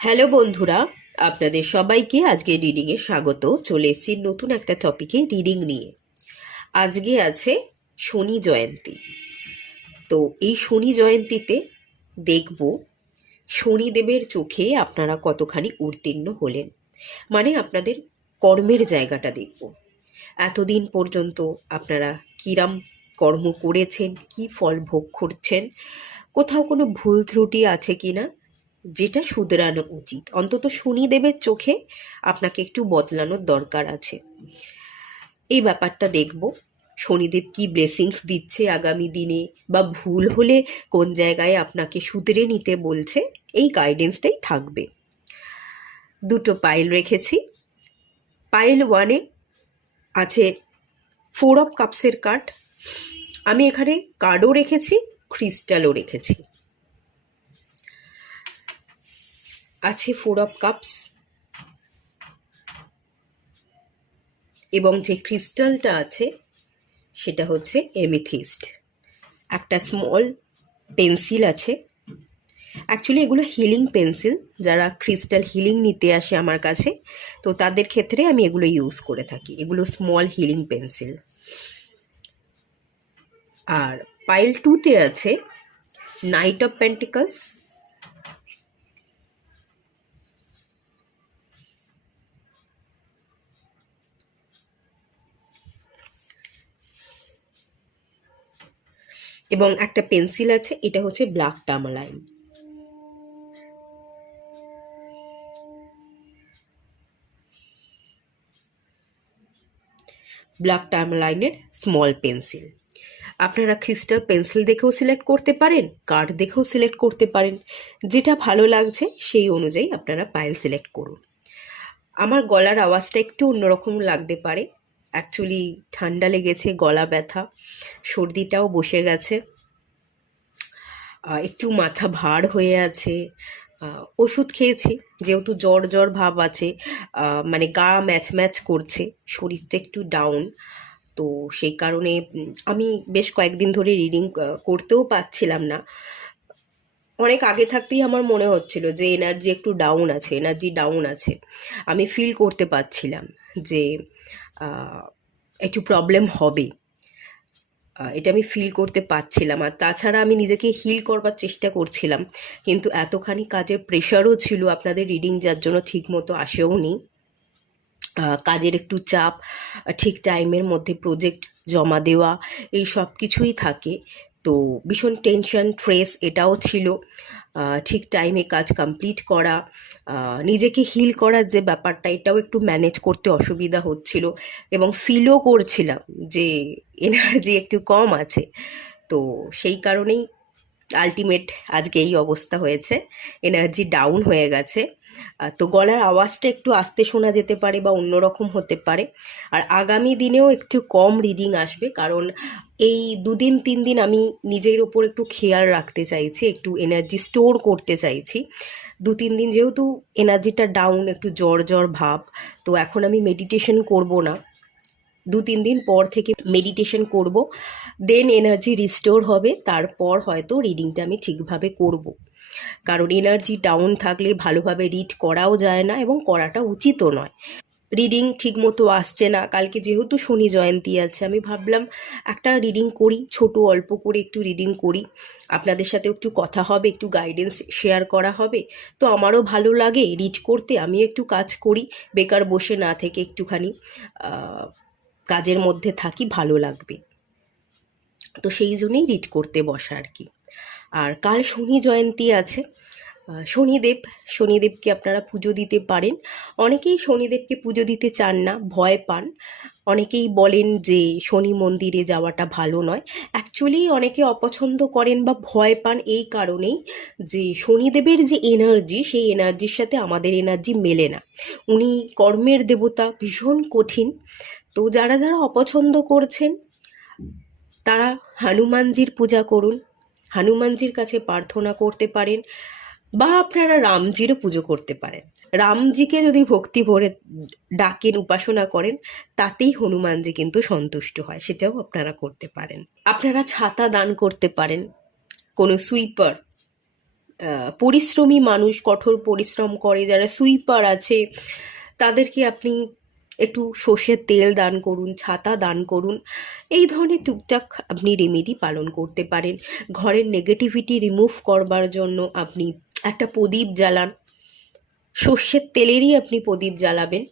Hello বন্ধুরা, আপনাদের সবাইকে আজকে রিডিংয়ে স্বাগত। চলে এসেছি নতুন একটা টপিকে রিডিং নিয়ে। আজকে আছে শনি জয়ন্তী। তো এই শনি জয়ন্তীতে দেখব শনিদেবের চোখে আপনারা কতখানি উত্তীর্ণ হলেন, মানে আপনাদের কর্মের জায়গাটা দেখব। এতদিন পর্যন্ত আপনারা কিরাম কর্ম করেছেন, কি ফল ভোগ করছেন, কোথাও কোনো ভুল ত্রুটি আছে কিনা যেটা শুধরানো উচিত। অন্তত শনিদেবের চোখে আপনাকে একটু বদলানোর দরকার আছে, এই ব্যাপারটা দেখব। শনিদেব কি ব্লেসিংস দিচ্ছে আগামী দিনে, বা ভুল হলে কোন জায়গায় আপনাকে শুধরে নিতে বলছে, এই গাইডেন্সটাই থাকবে। দুটো পাইল রেখেছি। পাইল ওয়ানে আছে 4 অফ কাপসের কার্ড। আমি এখানে কার্ডও রেখেছি, ক্রিস্টালও রেখেছি। আছে 4 অফ কাপস, এবং যে ক্রিস্টালটা আছে সেটা হচ্ছে এমিথিস্ট। একটা স্মল পেন্সিল আছে। অ্যাকচুয়ালি এগুলো হিলিং পেন্সিল। যারা ক্রিস্টাল হিলিং নিতে আসে আমার কাছে, তো তাদের ক্ষেত্রে আমি এগুলো ইউজ করে থাকি। এগুলো স্মল হিলিং পেন্সিল। আর পাইল 2-তে আছে নাইট অফ পেন্টিকলস, এবং একটা পেন্সিল আছে, এটা হচ্ছে ব্ল্যাক টার্মালাইন। ব্ল্যাক টার্মালাইনের স্মল পেন্সিল। আপনারা ক্রিস্টাল পেন্সিল দেখেও সিলেক্ট করতে পারেন, কার্ড দেখেও সিলেক্ট করতে পারেন। যেটা ভালো লাগছে সেই অনুযায়ী আপনারা পাইল সিলেক্ট করুন। আমার গলার আওয়াজটা একটু অন্যরকম লাগতে পারে। অ্যাকচুয়ালি ঠান্ডা লেগেছে, গলা ব্যথা, সর্দিটাও বসে গেছে, একটু মাথা ভার হয়ে আছে। ওষুধ খেয়েছি, যেহেতু জ্বর জ্বর ভাব আছে, মানে গা ম্যাচ ম্যাচ করছে, শরীরটা একটু ডাউন। তো সেই কারণে আমি বেশ কয়েকদিন ধরে রিডিং করতেও পারছিলাম না। অনেক আগে থাকতেই আমার মনে হচ্ছিল যে এনার্জি একটু ডাউন আছে, এনার্জি ডাউন আছে। আমি ফিল করতে পারছিলাম যে একটু প্রবলেম হবে। এটা আমি ফিল করতে পারছিলাম। আর তাছাড়া আমি নিজেকে হিল করবার চেষ্টা করছিলাম, কিন্তু এতখানি কাজের প্রেশারও ছিল, আপনাদের রিডিং যার জন্য ঠিক মতো আসেও নি। কাজের একটু চাপ, ঠিক টাইমের মধ্যে প্রজেক্ট জমা দেওয়া, এই সব কিছুই থাকে। তো ভীষণ টেনশন, স্ট্রেস এটাও ছিল। ঠিক টাইমে কাজ কমপ্লিট করা, নিজেকে হিল করার যে ব্যাপারটা, এটাও একটু ম্যানেজ করতে অসুবিধা হচ্ছিল, এবং ফিলও করছিলাম যে এনার্জি একটু কম আছে। তো সেই কারণেই আলটিমেট আজকে এই অবস্থা হয়েছে, এনার্জি ডাউন হয়ে গেছে। তো গলার আওয়াজটা একটু আস্তে শোনা যেতে পারে বা অন্যরকম হতে পারে। আর আগামী দিনেও একটু কম রিডিং আসবে, কারণ এই 2-3 দিন আমি নিজের ওপর একটু খেয়াল রাখতে চাইছি, একটু এনার্জি স্টোর করতে চাইছি। 2-3 দিন যেহেতু এনার্জিটা ডাউন, একটু জ্বর জ্বর ভাব, তো এখন আমি মেডিটেশন করব না। 2-3 দিন পর থেকে মেডিটেশন করব, দেন এনার্জি রিস্টোর হবে, তারপর হয়তো রিডিংটা আমি ঠিকভাবে করব। কারণ এনার্জি ডাউন থাকলে ভালোভাবে রিড করাও যায় না, এবং করাটা উচিতও নয়। রিডিং ঠিক মতো আসছে না। কালকে যেহেতু শনি জয়ন্তী আছে, আমি ভাবলাম একটা রিডিং করি, ছোট অল্প করে একটু রিডিং করি, আপনাদের সাথে একটু কথা হবে, একটু গাইডেন্স শেয়ার করা হবে। তো আমারও ভালো লাগে রিড করতে, আমি একটু কাজ করি, বেকার বসে না থেকে একটুখানি কাজের মধ্যে থাকি, ভালো লাগবে। তো সেই জন্যই রিড করতে বসা আর কি। আর কাল শনি জয়ন্তী আছে। শনিদেবকে আপনারা পুজো দিতে পারেন। অনেকেই শনিদেবকে পুজো দিতে চান না, ভয় পান। অনেকেই বলেন যে শনি মন্দিরে যাওয়াটা ভালো নয়। অ্যাকচুয়ালি অনেকে অপছন্দ করেন বা ভয় পান এই কারণেই যে শনিদেবের যে এনার্জি, সেই এনার্জির সাথে আমাদের এনার্জি মেলে না। উনি কর্মের দেবতা, ভীষণ কঠিন। তো যারা যারা অপছন্দ করছেন তারা হনুমানজির পূজা করুন, হনুমানজির কাছে প্রার্থনা করতে পারেন, বা আপনারা রামজিরও পুজো করতে পারেন। রামজিকে যদি ভক্তি ভরে ডাকেন, উপাসনা করেন, তাতেই হনুমানজি কিন্তু সন্তুষ্ট হয়, সেটাও আপনারা করতে পারেন। আপনারা ছাতা দান করতে পারেন, কোনো সুইপার পরিশ্রমী মানুষ, কঠোর পরিশ্রম করে, যারা সুইপার আছে, তাদেরকে আপনি একটু সর্ষের তেল দান করুন, ছাতা দান করুন। এই ধরনের টুকটাক আপনি রেমেডি পালন করতে পারেন। ঘরের নেগেটিভিটি রিমুভ করবার জন্য আপনি একটা প্রদীপ জ্বালান, সর্ষের তেলেরই আপনি প্রদীপ জ্বালাবেন,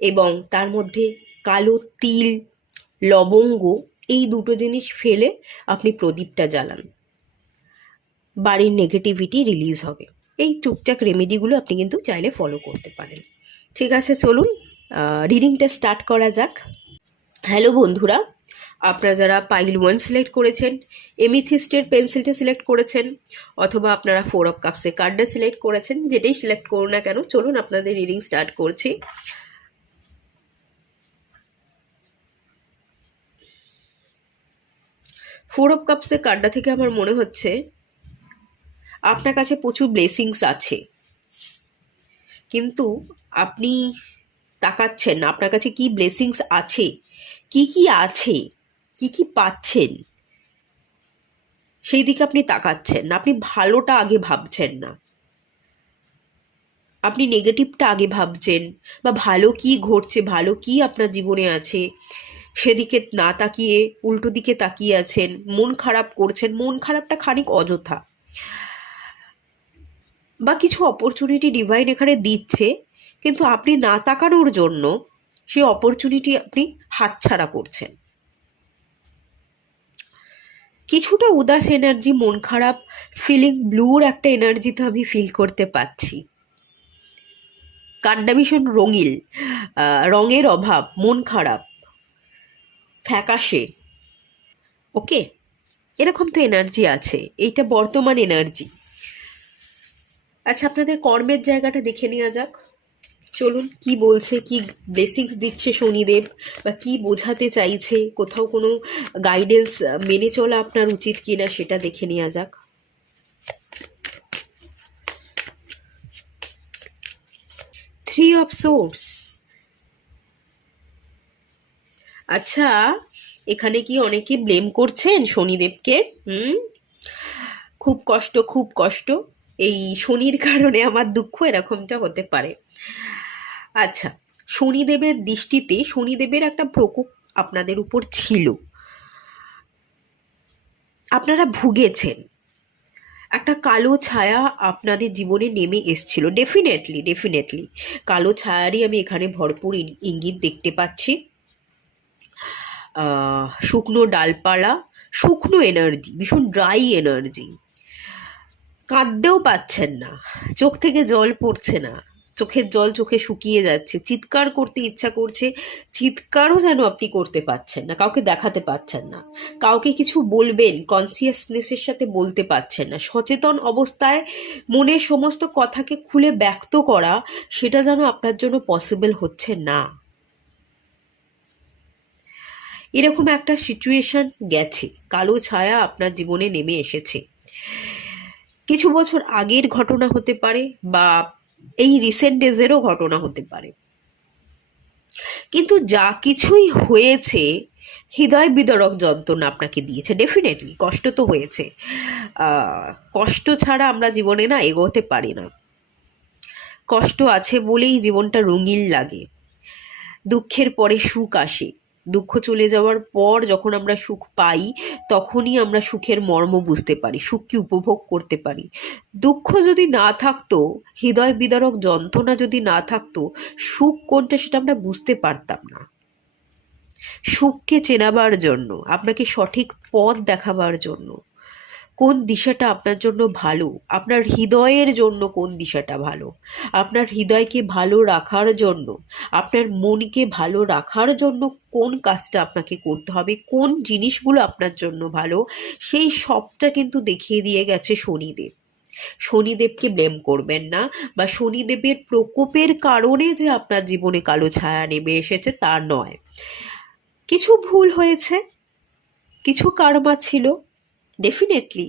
এবং তার মধ্যে কালো তিল, লবঙ্গ, এই দুটো জিনিস ফেলে আপনি প্রদীপটা জ্বালান। বাড়ির নেগেটিভিটি রিলিজ হবে। এই টুকটাক রেমেডিগুলো আপনি কিন্তু চাইলে ফলো করতে পারেন। ঠিক আছে, চলুন রিডিংটা স্টার্ট করা যাক। হ্যালো বন্ধুরা, আপনারা যারা পাইল 1 সিলেক্ট করেছেন, এমিথিস্টের পেন্সিলটা সিলেক্ট করেছেন, অথবা আপনারা 4 অফ কাপসের কার্ডটা সিলেক্ট করেছেন, যেটাই সিলেক্ট করুন না কেন, চলুন আপনাদের রিডিং স্টার্ট করছি। ফোর অফ কাপসের কার্ডটা থেকে আমার মনে হচ্ছে আপনার কাছে প্রচুর ব্লেসিংস আছে, কিন্তু আপনি তাকাচ্ছেন না আপনার কাছে কি ব্লেসিংস আছে, কি কি আছে, কি কি পাচ্ছেন, সেই দিকে আপনি তাকাচ্ছেন না। আপনি ভালোটা আগে ভাবছেন না, আপনি নেগেটিভটা আগে ভাবছেন, বা ভালো কি ঘটছে, ভালো কি আপনার জীবনে আছে সেদিকে না তাকিয়ে উল্টো দিকে তাকিয়ে আছেন, মন খারাপ করছেন। মন খারাপটা খানিক অযথা, বা কিছু অপরচুনিটি ডিভাইন এখানে দিচ্ছে, কিন্তু আপনি না তাকানোর জন্য সেই অপরচুনিটি আপনি হাতছাড়া করছেন। কিছুটা উদাস এনার্জি, মন খারাপ, ফিলিং ব্লুর একটা এনার্জি তো আমি ফিল করতে পারছি। কার্ডটা ভীষণ রঙিল, রঙের অভাব, মন খারাপ, ফ্যাকাশে, ওকে, এরকম তো এনার্জি আছে। এইটা বর্তমান এনার্জি। আচ্ছা, আপনাদের কর্মের জায়গাটা দেখে নেওয়া যাক। চলুন, কি বলছে, কি ব্লেসিংস দিচ্ছে শনিদেব, বা কি বোঝাতে চাইছে, কোথাও কোনো গাইডেন্স মেনে চলা আপনার উচিত কিনা সেটা দেখে নেওয়া যাক। Three of swords. আচ্ছা, এখানে কি অনেকে ব্লেম করছেন শনিদেবকে? খুব কষ্ট, খুব কষ্ট, এই শনির কারণে আমার দুঃখ, এরকমটা হতে পারে। আচ্ছা, শনিদেবের দৃষ্টিতে শনিদেবের একটা প্রকোপ আপনাদের উপর ছিল, আপনারা ভুগেছেন, একটা কালো ছায়া আপনাদের জীবনে নেমে এসছিল। ডেফিনেটলি ডেফিনেটলি কালো ছায়ারই আমি এখানে ভরপুর ইঙ্গিত দেখতে পাচ্ছি। শুকনো ডালপালা, শুকনো এনার্জি, ভীষণ ড্রাই এনার্জি। কাঁদতেও পাচ্ছেন না, চোখ থেকে জল পড়ছে না, চোখের জল চোখে শুকিয়ে যাচ্ছে, চিৎকার করতে ইচ্ছা করছে, চিৎকারও যেন আপনি করতে পারছেন না, কাউকে দেখাতে পারছেন না, কাউকে কিছু বলবেন কনসিয়াসনেসের সাথে বলতে পারছেন না, সচেতন অবস্থায় মনের সমস্ত কথাকে খুলে ব্যক্ত করা, সেটা যেন আপনার জন্য পসিবল হচ্ছে না। এরকম একটা সিচুয়েশন গেছে, কালো ছায়া আপনার জীবনে নেমে এসেছে। কিছু বছর আগের ঘটনা হতে পারে, বা এই রিসেন্ট ডেজেরও ঘটনা হতে পারে, কিন্তু যা কিছুই হয়েছে হৃদয় বিদারক যন্ত্রণা আপনাকে দিয়েছে। ডেফিনেটলি কষ্ট তো হয়েছে, কষ্ট ছাড়া আমরা জীবনে না এগোতে পারি না। কষ্ট আছে বলেই জীবনটা রঙিন লাগে। দুঃখের পরে সুখ আসে, দুঃখ চলে যাওয়ার পর যখন আমরা সুখ পাই, তখনই আমরা সুখের মর্ম বুঝতে পারি, সুখকে উপভোগ করতে পারি। দুঃখ যদি না থাকতো, হৃদয় বিদারক যন্ত্রণা যদি না থাকতো, সুখ কোনটা সেটা আমরা বুঝতে পারতাম না। সুখকে চেনাবার জন্য, আপনাকে সঠিক পথ দেখাবার জন্য, কোন দিশাটা আপনার জন্য ভালো, আপনার হৃদয়ের জন্য কোন দিশাটা ভালো, আপনার হৃদয়কে ভালো রাখার জন্য, আপনার মনকে ভালো রাখার জন্য কোন কাজটা আপনাকে করতে হবে, কোন জিনিসগুলো আপনার জন্য ভালো, সেই সবটা কিন্তু দেখিয়ে দিয়ে গেছে শনিদেব। শনিদেবকে ব্লেম করবেন না, বা শনিদেবের প্রকোপের কারণে যে আপনার জীবনে কালো ছায়া নেমে এসেছে তা নয়। কিছু ভুল হয়েছে, কিছু কার্মা ছিল, ডেফিনেটলি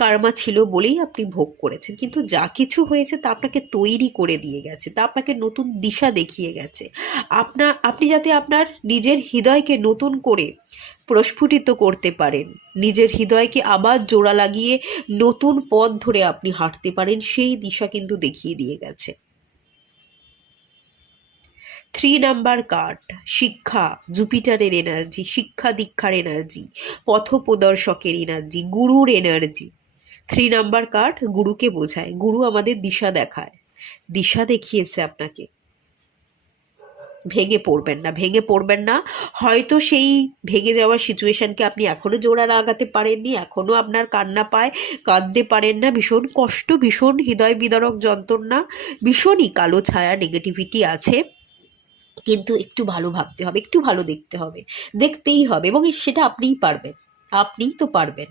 কার্মা ছিল বলেই আপনি ভোগ করেছেন, কিন্তু যা কিছু হয়েছে তা আপনাকে তৈরি করে দিয়ে গেছে, তা আপনাকে নতুন দিশা দেখিয়ে গেছে। আপনি যাতে আপনার নিজের হৃদয়কে নতুন করে প্রস্ফুটিত করতে পারেন, নিজের হৃদয়কে আবার জোড়া লাগিয়ে নতুন পথ ধরে আপনি হাঁটতে পারেন, সেই দিশা কিন্তু দেখিয়ে দিয়ে গেছে। 3 নাম্বার কার্ড শিক্ষা, জুপিটারের এনার্জি, শিক্ষা দীক্ষার এনার্জি, পথপ্রদর্শকের এনার্জি, গুরুর এনার্জি। 3 নাম্বার কার্ড গুরুকে বোঝায়, গুরু আমাদের দিশা দেখায়, দিশা দেখিয়েছে আপনাকে। ভেঙে পড়বেন না, ভেঙে পড়বেন না। হয়তো সেই ভেঙে যাওয়া সিচুয়েশনকে আপনি এখনো জোড়া লাগাতে পারেননি, এখনো আপনার কান্না পায়, কাঁদতে পারেন না, ভীষণ কষ্ট, ভীষণ হৃদয় বিদারক যন্ত্রণা, ভীষণই কালো ছায়া নেগেটিভিটি আছে, কিন্তু একটু ভালো ভাবতে হবে, একটু ভালো দেখতে হবে, দেখতেই হবে, এবং সেটা আপনিই পারবেন, আপনিই তো পারবেন।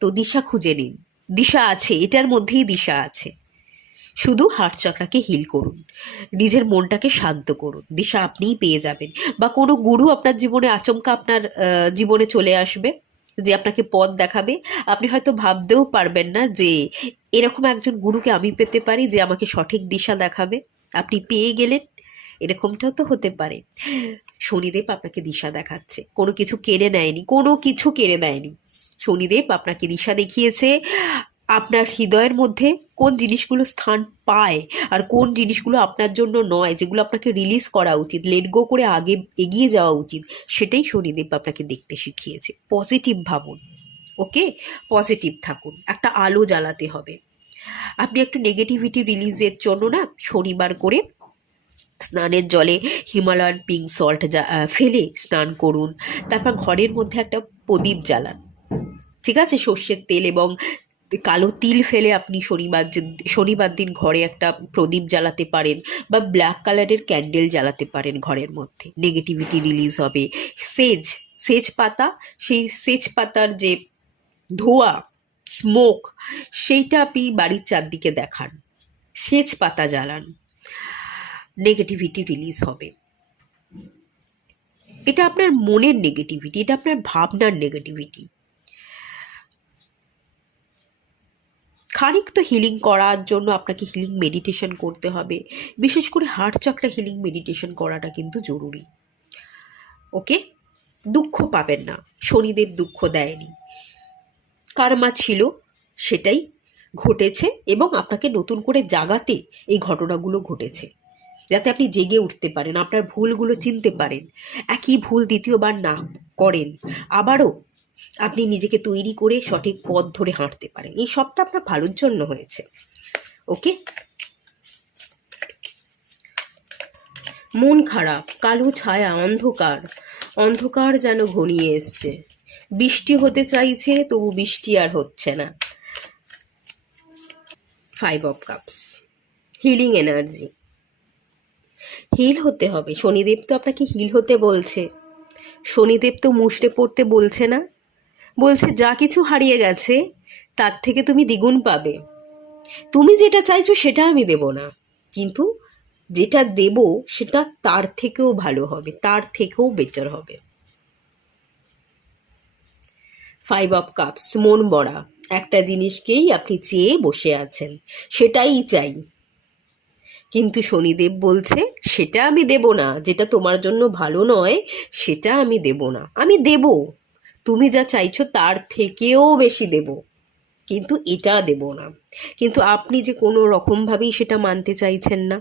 তো দিশা খুঁজে নিন, দিশা আছে, এটার মধ্যেই দিশা আছে। শুধু হার্ট চক্রাকে হিল করুন, নিজের মনটাকে শান্ত করুন, দিশা আপনিই পেয়ে যাবেন। বা কোনো গুরু আপনার জীবনে আচমকা আপনার জীবনে চলে আসবে, যে আপনাকে পথ দেখাবে। আপনি হয়তো ভাবতেও পারবেন না যে এরকম একজন গুরুকে আমি পেতে পারি, যে আমাকে সঠিক দিশা দেখাবে। আপনি পেয়ে গেলেন, এরকমটাও তো হতে পারে। শনিদেব আপনাকে দিশা দেখাচ্ছে, কোনো কিছু কেড়ে নেয়নি, কোনো কিছু কেড়ে নেয়নি। শনিদেব আপনাকে দিশা দেখিয়েছে, আপনার হৃদয়ের মধ্যে কোন জিনিসগুলো স্থান পায় আর কোন জিনিসগুলো আপনার জন্য নয়, যেগুলো আপনাকে রিলিজ করা উচিত, লেট গো করে আগে এগিয়ে যাওয়া উচিত, সেটাই শনিদেব আপনাকে দেখতে শিখিয়েছে। পজিটিভ ভাবুন, ওকে, পজিটিভ থাকুন, একটা আলো জ্বালাতে হবে। আপনি একটু নেগেটিভিটি রিলিজের জন্য না শনিবার করে স্নানের জলে হিমালয়ান পিঙ্ক সল্ট ফেলে স্নান করুন। তারপর ঘরের মধ্যে একটা প্রদীপ জ্বালান, ঠিক আছে, সর্ষের তেল এবং কালো তিল ফেলে আপনি শনিবার দিন ঘরে একটা প্রদীপ জ্বালাতে পারেন, বা ব্ল্যাক কালারের ক্যান্ডেল জ্বালাতে পারেন ঘরের মধ্যে, নেগেটিভিটি রিলিজ হবে। সেজ পাতা, সেই সেজ পাতার যে ধোঁয়া, স্মোক, সেইটা আপনি বাড়ির চারদিকে দেখান, সেজ পাতা জ্বালান, নেগেটিভিটি রিলিজ হবে। এটা আপনার মনের নেগেটিভিটি, এটা আপনার ভাবনার নেগেটিভিটি। খানিক তো হিলিং করার জন্য আপনাকে হিলিং মেডিটেশন করতে হবে, বিশেষ করে হার্ট চক্রা হিলিং মেডিটেশন করাটা কিন্তু জরুরি। ওকে, দুঃখ পাবেন না, শনিদেব দুঃখ দেয়নি, কার্মা ছিল, সেটাই ঘটেছে, এবং আপনাকে নতুন করে জাগাতে এই ঘটনাগুলো ঘটেছে, যাতে আপনি জেগে উঠতে পারেন, আপনার ভুলগুলো চিনতে পারেন, একই ভুল দ্বিতীয়বার না করেন, আবারও আপনি নিজেকে তৈরি করে সঠিক পথ ধরে হাঁটতে পারেন। এই সবটা আপনার ভালোর জন্য হয়েছে। ওকে, মন খারাপ, কালো ছায়া, অন্ধকার, অন্ধকার যেন ঘনিয়ে এসছে, বৃষ্টি হতে চাইছে তবু বৃষ্টি আর হচ্ছে না। 5 of cups, healing energy, heal হতে হবে। শনিদেব তো আপনাকে হিল হতে বলছে, শনিদেব তো মুষড়ে পড়তে বলছে না, বলছে যা কিছু হারিয়ে গেছে তার থেকে তুমি দ্বিগুণ পাবে। তুমি যেটা চাইছো সেটা আমি দেব না, কিন্তু যেটা দেব সেটা তার থেকেও ভালো হবে, তার থেকেও বেটার হবে। 5 অফ কাপস, মন বড়া, একটা জিনিসকেই আপনি চেয়ে বসে আছেন, সেটাই চাই, কিন্তু শনিদেব বলছে সেটা আমি দেব না, যেটা তোমার জন্য ভালো নয় সেটা আমি দেব না। আমি দেব, তুমি যা চাইছো তার থেকেও বেশি দেব, কিন্তু এটা দেব না। কিন্তু আপনি যে কোনো রকমভাবেই সেটা মানতে চাইছেন না,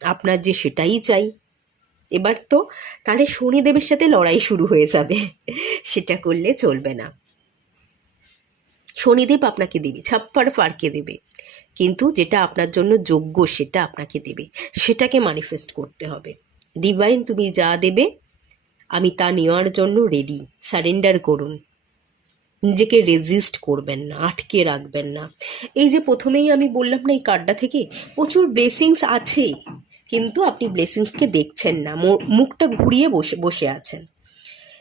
আপনার যে সেটাই চাই। এবার তো তাহলে শনিদেবের সাথে লড়াই শুরু হয়ে যাবে, সেটা করলে চলবে না। শনিদেব আপনাকে দেবে, ছাপ্পাড় ফাড়কে দেবে, কিন্তু যেটা আপনার জন্য যোগ্য সেটা আপনাকে দেবে, সেটাকে ম্যানিফেস্ট করতে হবে। ডিভাইন তুমি যা দেবে আমি তা নেওয়ার জন্য রেডি, সারেন্ডার করুন, নিজেকে রেজিস্ট করবেন না, আটকে রাখবেন না। এই যে প্রথমেই আমি বললাম না, এই কার্ডটা থেকে প্রচুর ব্লেসিংস আছে, কিন্তু আপনি ব্লেসিংসকে দেখছেন না, মুখটা ঘুরিয়ে বসে বসে আছেন।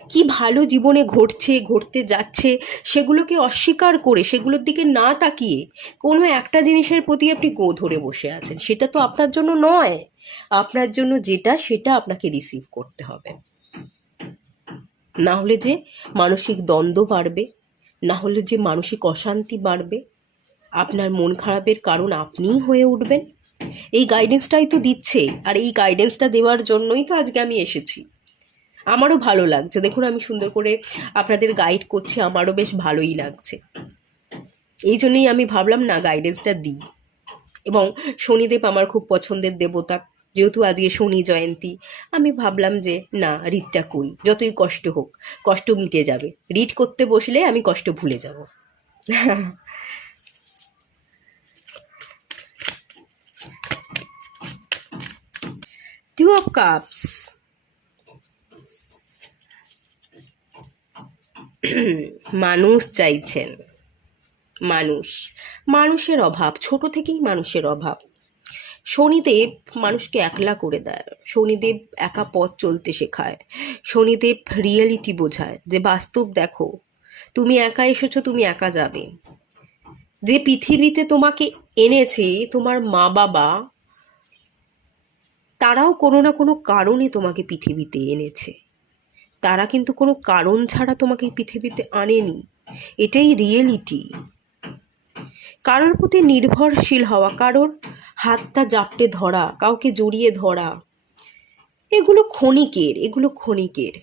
কি ভালো জীবনে ঘটছে, ঘটতে যাচ্ছে, সেগুলোকে অস্বীকার করে, সেগুলোর দিকে না তাকিয়ে কোনো একটা জিনিসের প্রতি আপনি গো ধরে বসে আছেন, সেটা তো আপনার জন্য নয়। আপনার জন্য যেটা সেটা আপনাকে রিসিভ করতে হবে, না হলে যে মানসিক দ্বন্দ্ব বাড়বে, না হলে যে মানসিক অশান্তি বাড়বে, আপনার মন খারাপের কারণ আপনিই হয়ে উঠবেন। এই গাইডেন্সটাই তো দিচ্ছে, আর এই গাইডেন্সটা দেওয়ার জন্যই তো আজকে আমি এসেছি। আমারও ভালো লাগছে, দেখুন আমি সুন্দর করে আপনাদের গাইড করছি, আমারও বেশ ভালোই লাগছে। এই জন্যই আমি ভাবলাম না গাইডেন্সটা দিই। এবং শনিদেব আমার খুব পছন্দের দেবতা, যেহেতু আজকে শনি জয়ন্তী, আমি ভাবলাম যে না রিডটা করি, যতই কষ্ট হোক কষ্ট মিটে যাবে, রিড করতে বসলে আমি কষ্ট ভুলে যাব। টু অফ কাপস, মানুষ চাইছেন, মানুষের অভাব, ছোট থেকেই মানুষের অভাব। শনিদেব মানুষকে একলা করে দেয়, শনিদেব একা পথ চলতে শেখায়, শনিদেব রিয়েলিটি বোঝায় যে বাস্তব দেখো, তুমি একা এসেছো, তুমি একা যাবে। যে পৃথিবীতে তোমাকে এনেছে তোমার মা বাবা, তারাও কোনো না কোনো কারণে তোমাকে পৃথিবীতে এনেছে, তারা কিন্তু কোনো কারণ ছাড়া তোমাকে পৃথিবীতে আনেনি, এটাই রিয়েলিটি। কারোর প্রতি নির্ভরশীল হওয়া, কারোর হাতটা জাপটে ধরা, কাউকে জড়িয়ে ধরা, এগুলো ক্ষণিকের, এগুলো ক্ষণিকের,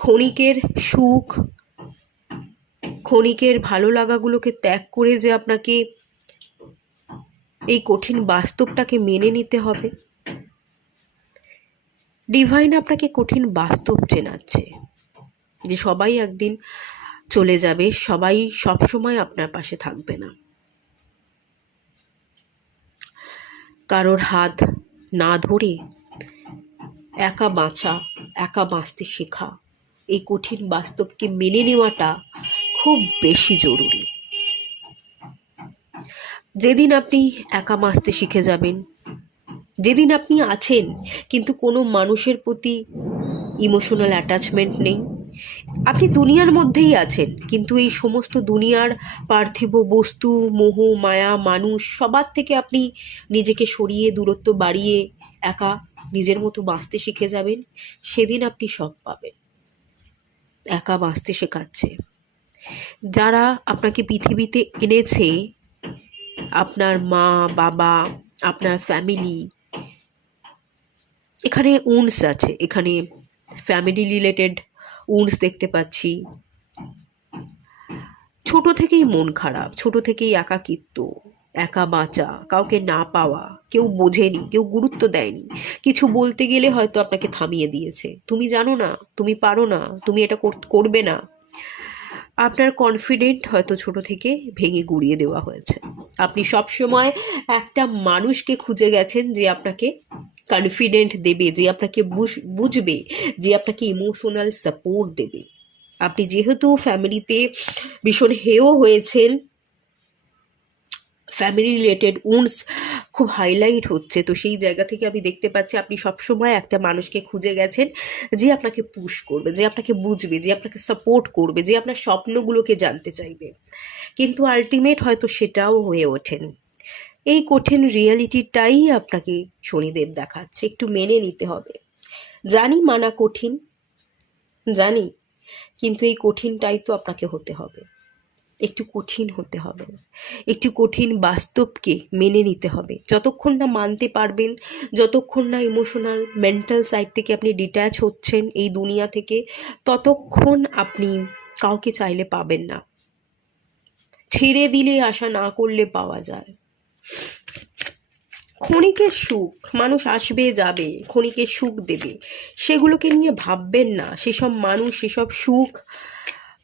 ক্ষণিকের সুখ, ক্ষণিকের ভালো লাগাগুলোকে ত্যাগ করে যে আপনাকে এই কঠিন বাস্তবটাকে মেনে নিতে হবে। ডিভাইন আপনাকে কঠিন বাস্তব চেনাচ্ছে যে সবাই একদিন চলে যাবে, সবাই সবসময় আপনার পাশে থাকবে না। কারোর হাত না ধরে একা বাঁচা, একা বাঁচতে শেখা, এই কঠিন বাস্তবকে মেনে নেওয়াটা খুব বেশি জরুরি। যেদিন আপনি একা বাঁচতে শিখে যাবেন, যেদিন আপনি আছেন কিন্তু কোনো মানুষের প্রতি ইমোশনাল অ্যাটাচমেন্ট নেই, আপনি দুনিয়ার মধ্যেই আছেন কিন্তু এই সমস্ত দুনিয়ার পার্থিব বস্তু, মোহ মায়া, মানুষ সবার থেকে আপনি নিজেকে সরিয়ে দূরত্ব বাড়িয়ে একা নিজের মতো বাঁচতে শিখে যাবেন, সেদিন আপনি সব পাবেন। একা বাঁচতে শেখাচ্ছে। যারা আপনাকে পৃথিবীতে এনেছে, আপনার মা বাবা, আপনার ফ্যামিলি, এখানে উন্স আছে, এখানে ফ্যামিলি রিলেটেড উন্স দেখতে পাচ্ছি। ছোট থেকেই মন খারাপ, ছোট থেকেই একাকিত্ব, একা বাঁচা, কাউকে না পাওয়া, কেউ বোঝেনি, কেউ গুরুত্ব দেয়নি, কিছু বলতে গেলে হয়তো আপনাকে থামিয়ে দিয়েছে, তুমি জানো না, তুমি পারো না, তুমি এটা করবে না। আপনার কনফিডেন্ট হয়তো ছোট থেকে ভেঙে গুঁড়িয়ে দেওয়া হয়েছে। আপনি সব সময় একটা মানুষকে খুঁজে গেছেন যে আপনাকে কনফিডেন্ট দেবে, যে আপনাকে বুঝবে, যে আপনাকে ইমোশনাল সাপোর্ট দেবে। আপনি যেহেতু ফ্যামিলিতে ভীষণ হেয় হয়েছেন, ফ্যামিলি রিলেটেড উন্স খুব হাইলাইট হচ্ছে, তো সেই জায়গা থেকে আমি দেখতে পাচ্ছি আপনি সবসময় একটা মানুষকে খুঁজে গেছেন যে আপনাকে পুশ করবে, যে আপনাকে বুঝবে, যে আপনাকে সাপোর্ট করবে, যে আপনার স্বপ্নগুলোকে জানতে চাইবে, কিন্তু আলটিমেট হয়তো সেটাও হয়ে ওঠেন। এই কঠিন রিয়ালিটিটাই আপনাকে শনিদেব দেখাচ্ছে, একটু মেনে নিতে হবে। জানি মানা কঠিন, জানি, কিন্তু এই কঠিনটাই তো আপনাকে হতে হবে, একটু কঠিন হতে হবে, একটু কঠিন বাস্তবকে মেনে নিতে হবে। যতক্ষণ না মানতে পারবেন, যতক্ষণ না ইমোশনাল মেন্টাল সাইড থেকে আপনি ডিট্যাচ হচ্ছেন এই দুনিয়া থেকে, ততক্ষণ আপনি কাউকে চাইলে পাবেন না। ছেড়ে দিলে আশা না করলে পাওয়া যায়। ক্ষণিকের সুখ, মানুষ আসবে যাবে, ক্ষণিকের সুখ দেবে, সেগুলোকে নিয়ে ভাববেন না। সেসব মানুষ, সেসব সুখ,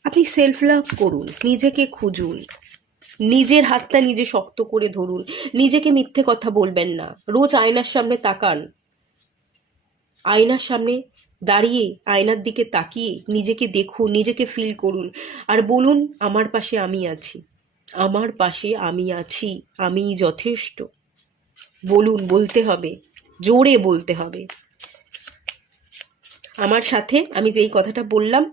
আপনি সেলফ লাভ করুন, নিজেকে খুঁজুন, নিজের হাতটা নিজে শক্ত করে ধরুন, নিজেকে মিথ্যে কথা বলবেন না। রোজ আয়নার সামনে তাকান, আয়নার সামনে দাঁড়িয়ে আয়নার দিকে তাকিয়ে নিজেকে দেখুন, নিজেকে ফিল করুন, আর বলুন আমার পাশে আমি আছি, আমার পাশে আমি আছি, আমি যথেষ্ট। বলুন, বলতে হবে, জোরে বলতে হবে। আমার সাথে আমি যেই কথাটা বললাম,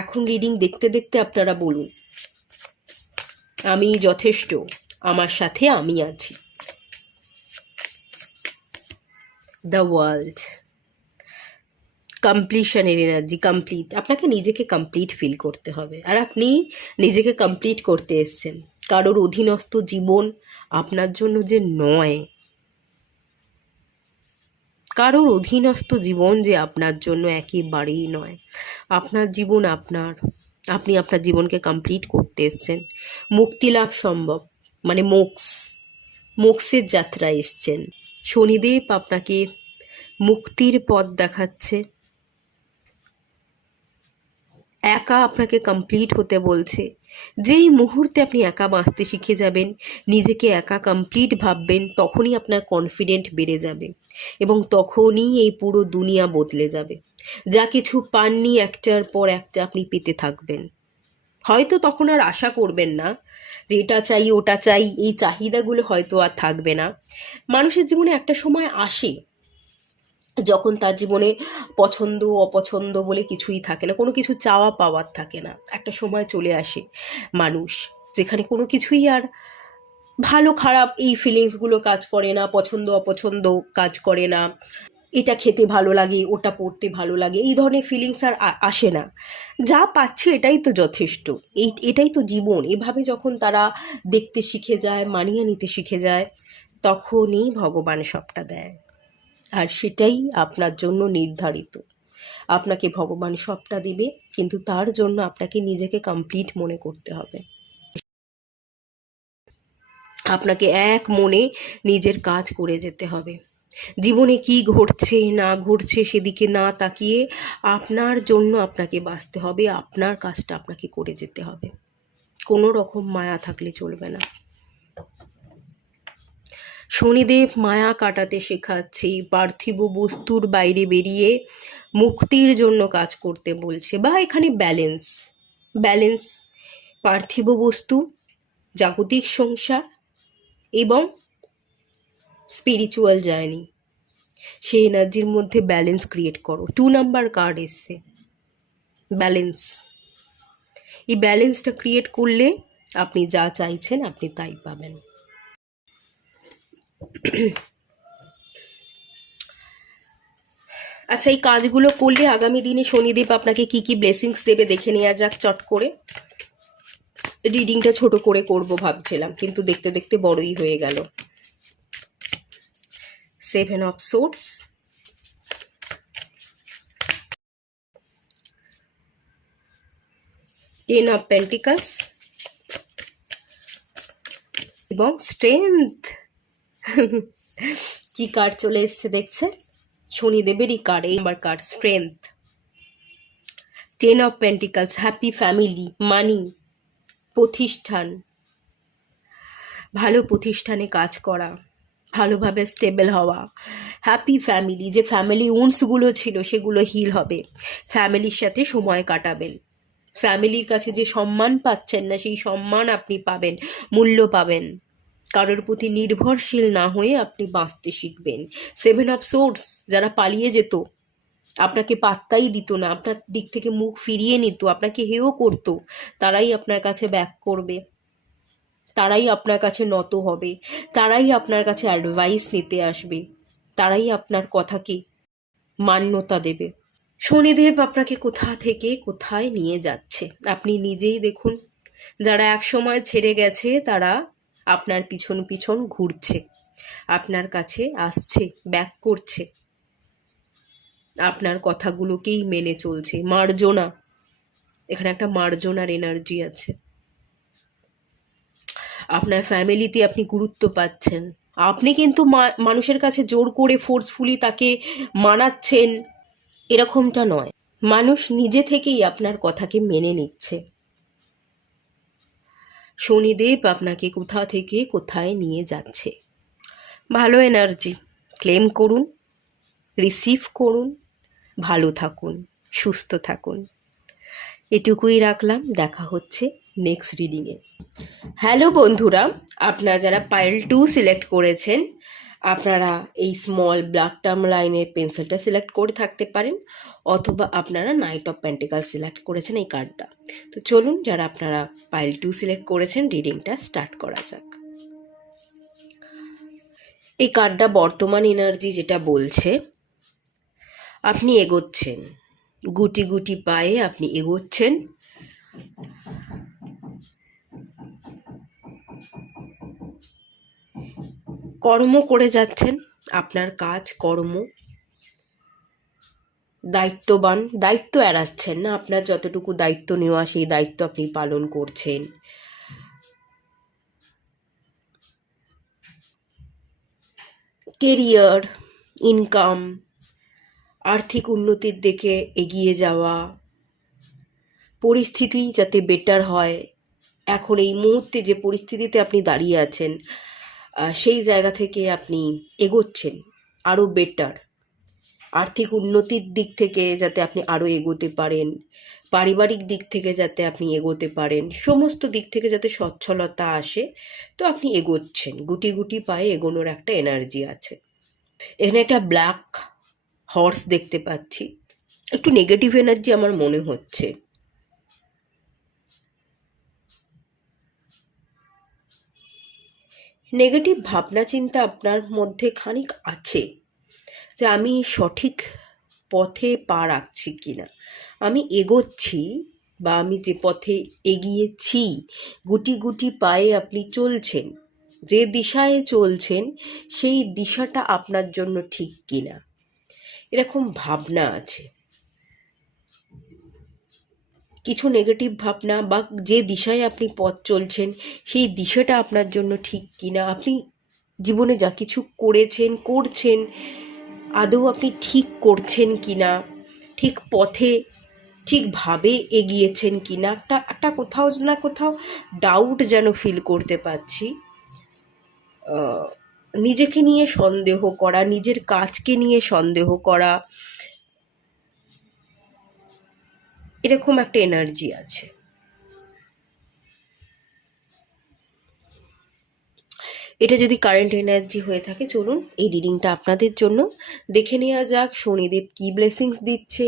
এখন রিডিং দেখতে দেখতে আপনারা বলুন আমি যথেষ্ট, আমার সাথে আমি আছি। দ্য ওয়ার্ল্ড, কমপ্লিশনের এনার্জি, কমপ্লিট, আপনাকে নিজেকে কমপ্লিট ফিল করতে হবে, আর আপনি নিজেকে কমপ্লিট করতে এসছেন। কারোর অধীনস্থ জীবন আপনার জন্য যে নয়, কারোর অধীনস্থ জীবন যে আপনার জন্য একেবারেই নয়। আপনার জীবন আপনার, আপনি আপনার জীবনকে কমপ্লিট করতে এসেছেন। মুক্তি লাভ সম্ভব, মানে মোক্ষের যাত্রায় এসছেন। শনিদেব আপনাকে মুক্তির পথ দেখাচ্ছে, একা আপনাকে কমপ্লিট হতে বলছে। যেই মুহূর্তে আপনি একা বাঁচতে শিখে যাবেন, নিজেকে একা কমপ্লিট ভাববেন, তখনই আপনার কনফিডেন্ট বেড়ে যাবে এবং তখনই এই পুরো দুনিয়া বদলে যাবে। যা কিছু পাননি একটার পর একটা আপনি পেতে থাকবেন। হয়তো তখন আর আশা করবেন না যে এটা চাই ওটা চাই, এই চাহিদাগুলো হয়তো আর থাকবে না। মানুষের জীবনে একটা সময় আসে যখন তার জীবনে পছন্দ অপছন্দ বলে কিছুই থাকে না, কোনো কিছু চাওয়া পাওয়ার থাকে না। একটা সময় চলে আসে মানুষ যেখানে কোনো কিছুই আর ভালো খারাপ এই ফিলিংসগুলো কাজ করে না, পছন্দ অপছন্দ কাজ করে না, এটা খেতে ভালো লাগে ওটা পড়তে ভালো লাগে, এই ধরনের ফিলিংস আর আসে না। যা পাচ্ছে এটাই তো যথেষ্ট, এটাই তো জীবন। এভাবে যখন তারা দেখতে শিখে যায়, মানিয়ে নিতে শিখে যায়, তখনই ভগবান সবটা দেয়। আর সেটাই আপনার জন্য নির্ধারিত। আপনাকে ভগবান সবটা দেবে, কিন্তু তার জন্য আপনাকে নিজেকে কমপ্লিট মনে করতে হবে। আপনাকে এক মনে নিজের কাজ করে যেতে হবে। জীবনে কি ঘটছে না ঘটছে সেদিকে না তাকিয়ে আপনার জন্য আপনাকে বাঁচতে হবে, আপনার কাজটা আপনাকে করে যেতে হবে। কোনো রকম মায়া থাকলে চলবে না। শনিদেব মায়া কাটাতে শেখাচ্ছে, পার্থিব বস্তুর বাইরে বেরিয়ে মুক্তির জন্য কাজ করতে বলছে। বা এখানে ব্যালেন্স, ব্যালেন্স পার্থিব বস্তু, জাগতিক সংসার এবং স্পিরিচুয়াল জার্নি, সেই এনার্জির মধ্যে ব্যালেন্স ক্রিয়েট করো। 2 নাম্বার কার্ড এসছে, ব্যালেন্স। এই ব্যালেন্সটা ক্রিয়েট করলে আপনি যা চাইছেন আপনি তাই পাবেন। আচ্ছা, এই কাজগুলো করলে আগামী দিনে শনিদেব আপনাকে কি কি ব্লেসিংস দেবে দেখে নেওয়া যাক চট করে। রিডিংটা ছোট করে করব ভাবছিলাম, কিন্তু দেখতে দেখতে বড়ই হয়ে গেল। 7 অফ সোর্ডস, 10 অফ পেন্টিকলস এবং স্ট্রেংথ। কি কার্ড চলে এসছে দেখছেন? শনিদেবেরই কার্ড, এই number card, strength. 10 of pentacles, happy family, money, প্রতিষ্ঠান, ভালো প্রতিষ্ঠানে কাজ করা, ভালোভাবে স্টেবল হওয়া, হ্যাপি ফ্যামিলি। যে ফ্যামিলি উন্সগুলো ছিল সেগুলো হিল হবে, ফ্যামিলির সাথে সময় কাটাবেন, ফ্যামিলির কাছে যে সম্মান পাচ্ছেন না সেই সম্মান আপনি পাবেন, মূল্য পাবেন। কারোর প্রতি নির্ভরশীল না হয়ে আপনি বাঁচতে শিখবেন। 7 অফ সোর্স, যারা পালিয়ে যেত, আপনাকে পাত্তাই দিত না, আপনার দিক থেকে মুখ ফিরিয়ে নিত, আপনাকে হেয় করতো, তারাই আপনার কাছে ব্যাক করবে, তারাই আপনার কাছে নত হবে, তারাই আপনার কাছে অ্যাডভাইস নিতে আসবে, তারাই আপনার কথাকে মান্যতা দেবে। শনিদেব আপনাকে কোথা থেকে কোথায় নিয়ে যাচ্ছে আপনি নিজেই দেখুন। যারা একসময় ছেড়ে গেছে তারা আপনার পিছন পিছন ঘুরছে, আপনার কাছে আসছে, ব্যাক করছে, আপনার কথাগুলোকেই মেনে চলছে। মার্জনা, এখানে একটা মার্জনার এনার্জি আছে। আপনার ফ্যামিলিতে আপনি গুরুত্ব পাচ্ছেন। আপনি কিন্তু মানুষের কাছে জোর করে ফোর্সফুলি তাকে মানাচ্ছেন, এরকমটা নয়। মানুষ নিজে থেকেই আপনার কথাকে মেনে নিচ্ছে। শনিদেব আপনাকে কোথা থেকে কোথায় নিয়ে যাচ্ছে। ভালো এনার্জি, ক্লেম করুন, রিসিভ করুন, ভালো থাকুন, সুস্থ থাকুন। এটুকুই রাখলাম, দেখা হচ্ছে নেক্সট রিডিংয়ে। হ্যালো বন্ধুরা, আপনারা যারা পাইল 2 সিলেক্ট করেছেন, আপনারা এই স্মল ব্ল্যাক টার্ম লাইনের পেন্সিলটা সিলেক্ট করে থাকতে পারেন, অথবা আপনারা নাইট অফ পেন্টিকল সিলেক্ট করেছেন এই কার্ডটা। তো চলুন, যারা আপনারা পাইল 2 সিলেক্ট করেছেন, রিডিংটা স্টার্ট করা যাক। এই কার্ডটা বর্তমান এনার্জি যেটা বলছে, আপনি এগোচ্ছেন, গুটি গুটি পায়ে আপনি এগোচ্ছেন। কর্ম করে যাচ্ছেন, আপনার কাজ কর্ম দায়িত্ববান, দায়িত্ব এড়াচ্ছেন না, আপনার যতটুকু দায়িত্ব নেওয়া সেই দায়িত্ব আপনি পালন করছেন। কেরিয়ার, ইনকাম, আর্থিক উন্নতির দিকে এগিয়ে যাওয়া, পরিস্থিতি যাতে বেটার হয়, এখন এই মুহূর্তে যে পরিস্থিতিতে আপনি দাঁড়িয়ে আছেন সেই জায়গা থেকে আপনি এগোচ্ছেন আরও বেটার। আর্থিক উন্নতির দিক থেকে যাতে আপনি আরও এগোতে পারেন, পারিবারিক দিক থেকে যাতে আপনি এগোতে পারেন, সমস্ত দিক থেকে যাতে সচ্ছলতা আসে, তো আপনি এগোচ্ছেন, গুটি গুটি পায়ে এগোনোর একটা এনার্জি আছে। এখানে একটা ব্ল্যাক হর্স দেখতে পাচ্ছি, একটু নেগেটিভ এনার্জি আমার মনে হচ্ছে। নেগেটিভ ভাবনা চিন্তা আপনার মধ্যে খানিক আছে, যে আমি সঠিক পথে পা রাখছি কিনা, আমি এগোচ্ছি, বা আমি যে পথে এগিয়েছি, গুটি গুটি পায়ে আপনি চলছেন, যে দিশায় চলছেন সেই দিশাটা আপনার জন্য ঠিক কিনা, এরকম ভাবনা আছে। কিছু নেগেটিভ ভাবনা, বা যে দিশায় আপনি পথ চলছেন সেই দিশাটা আপনার জন্য ঠিক কিনা, আপনি জীবনে যা কিছু করেছেন করছেন আদৌ আপনি ঠিক করছেন কিনা, ঠিক পথে ঠিকভাবে এগিয়েছেন কিনা, একটা একটা কোথাও না কোথাও ডাউট যেন ফিল করতে পারছি। নিজেকে নিয়ে সন্দেহ করা, নিজের কাজকে নিয়ে সন্দেহ করা, এরকম একটা এনার্জি আছে। এটা যদি কারেন্ট এনার্জি হয়ে থাকে, চলুন এই রিডিংটা আপনাদের জন্য দেখে নেওয়া যাক শনিদেব কি ব্লেসিংস দিচ্ছে।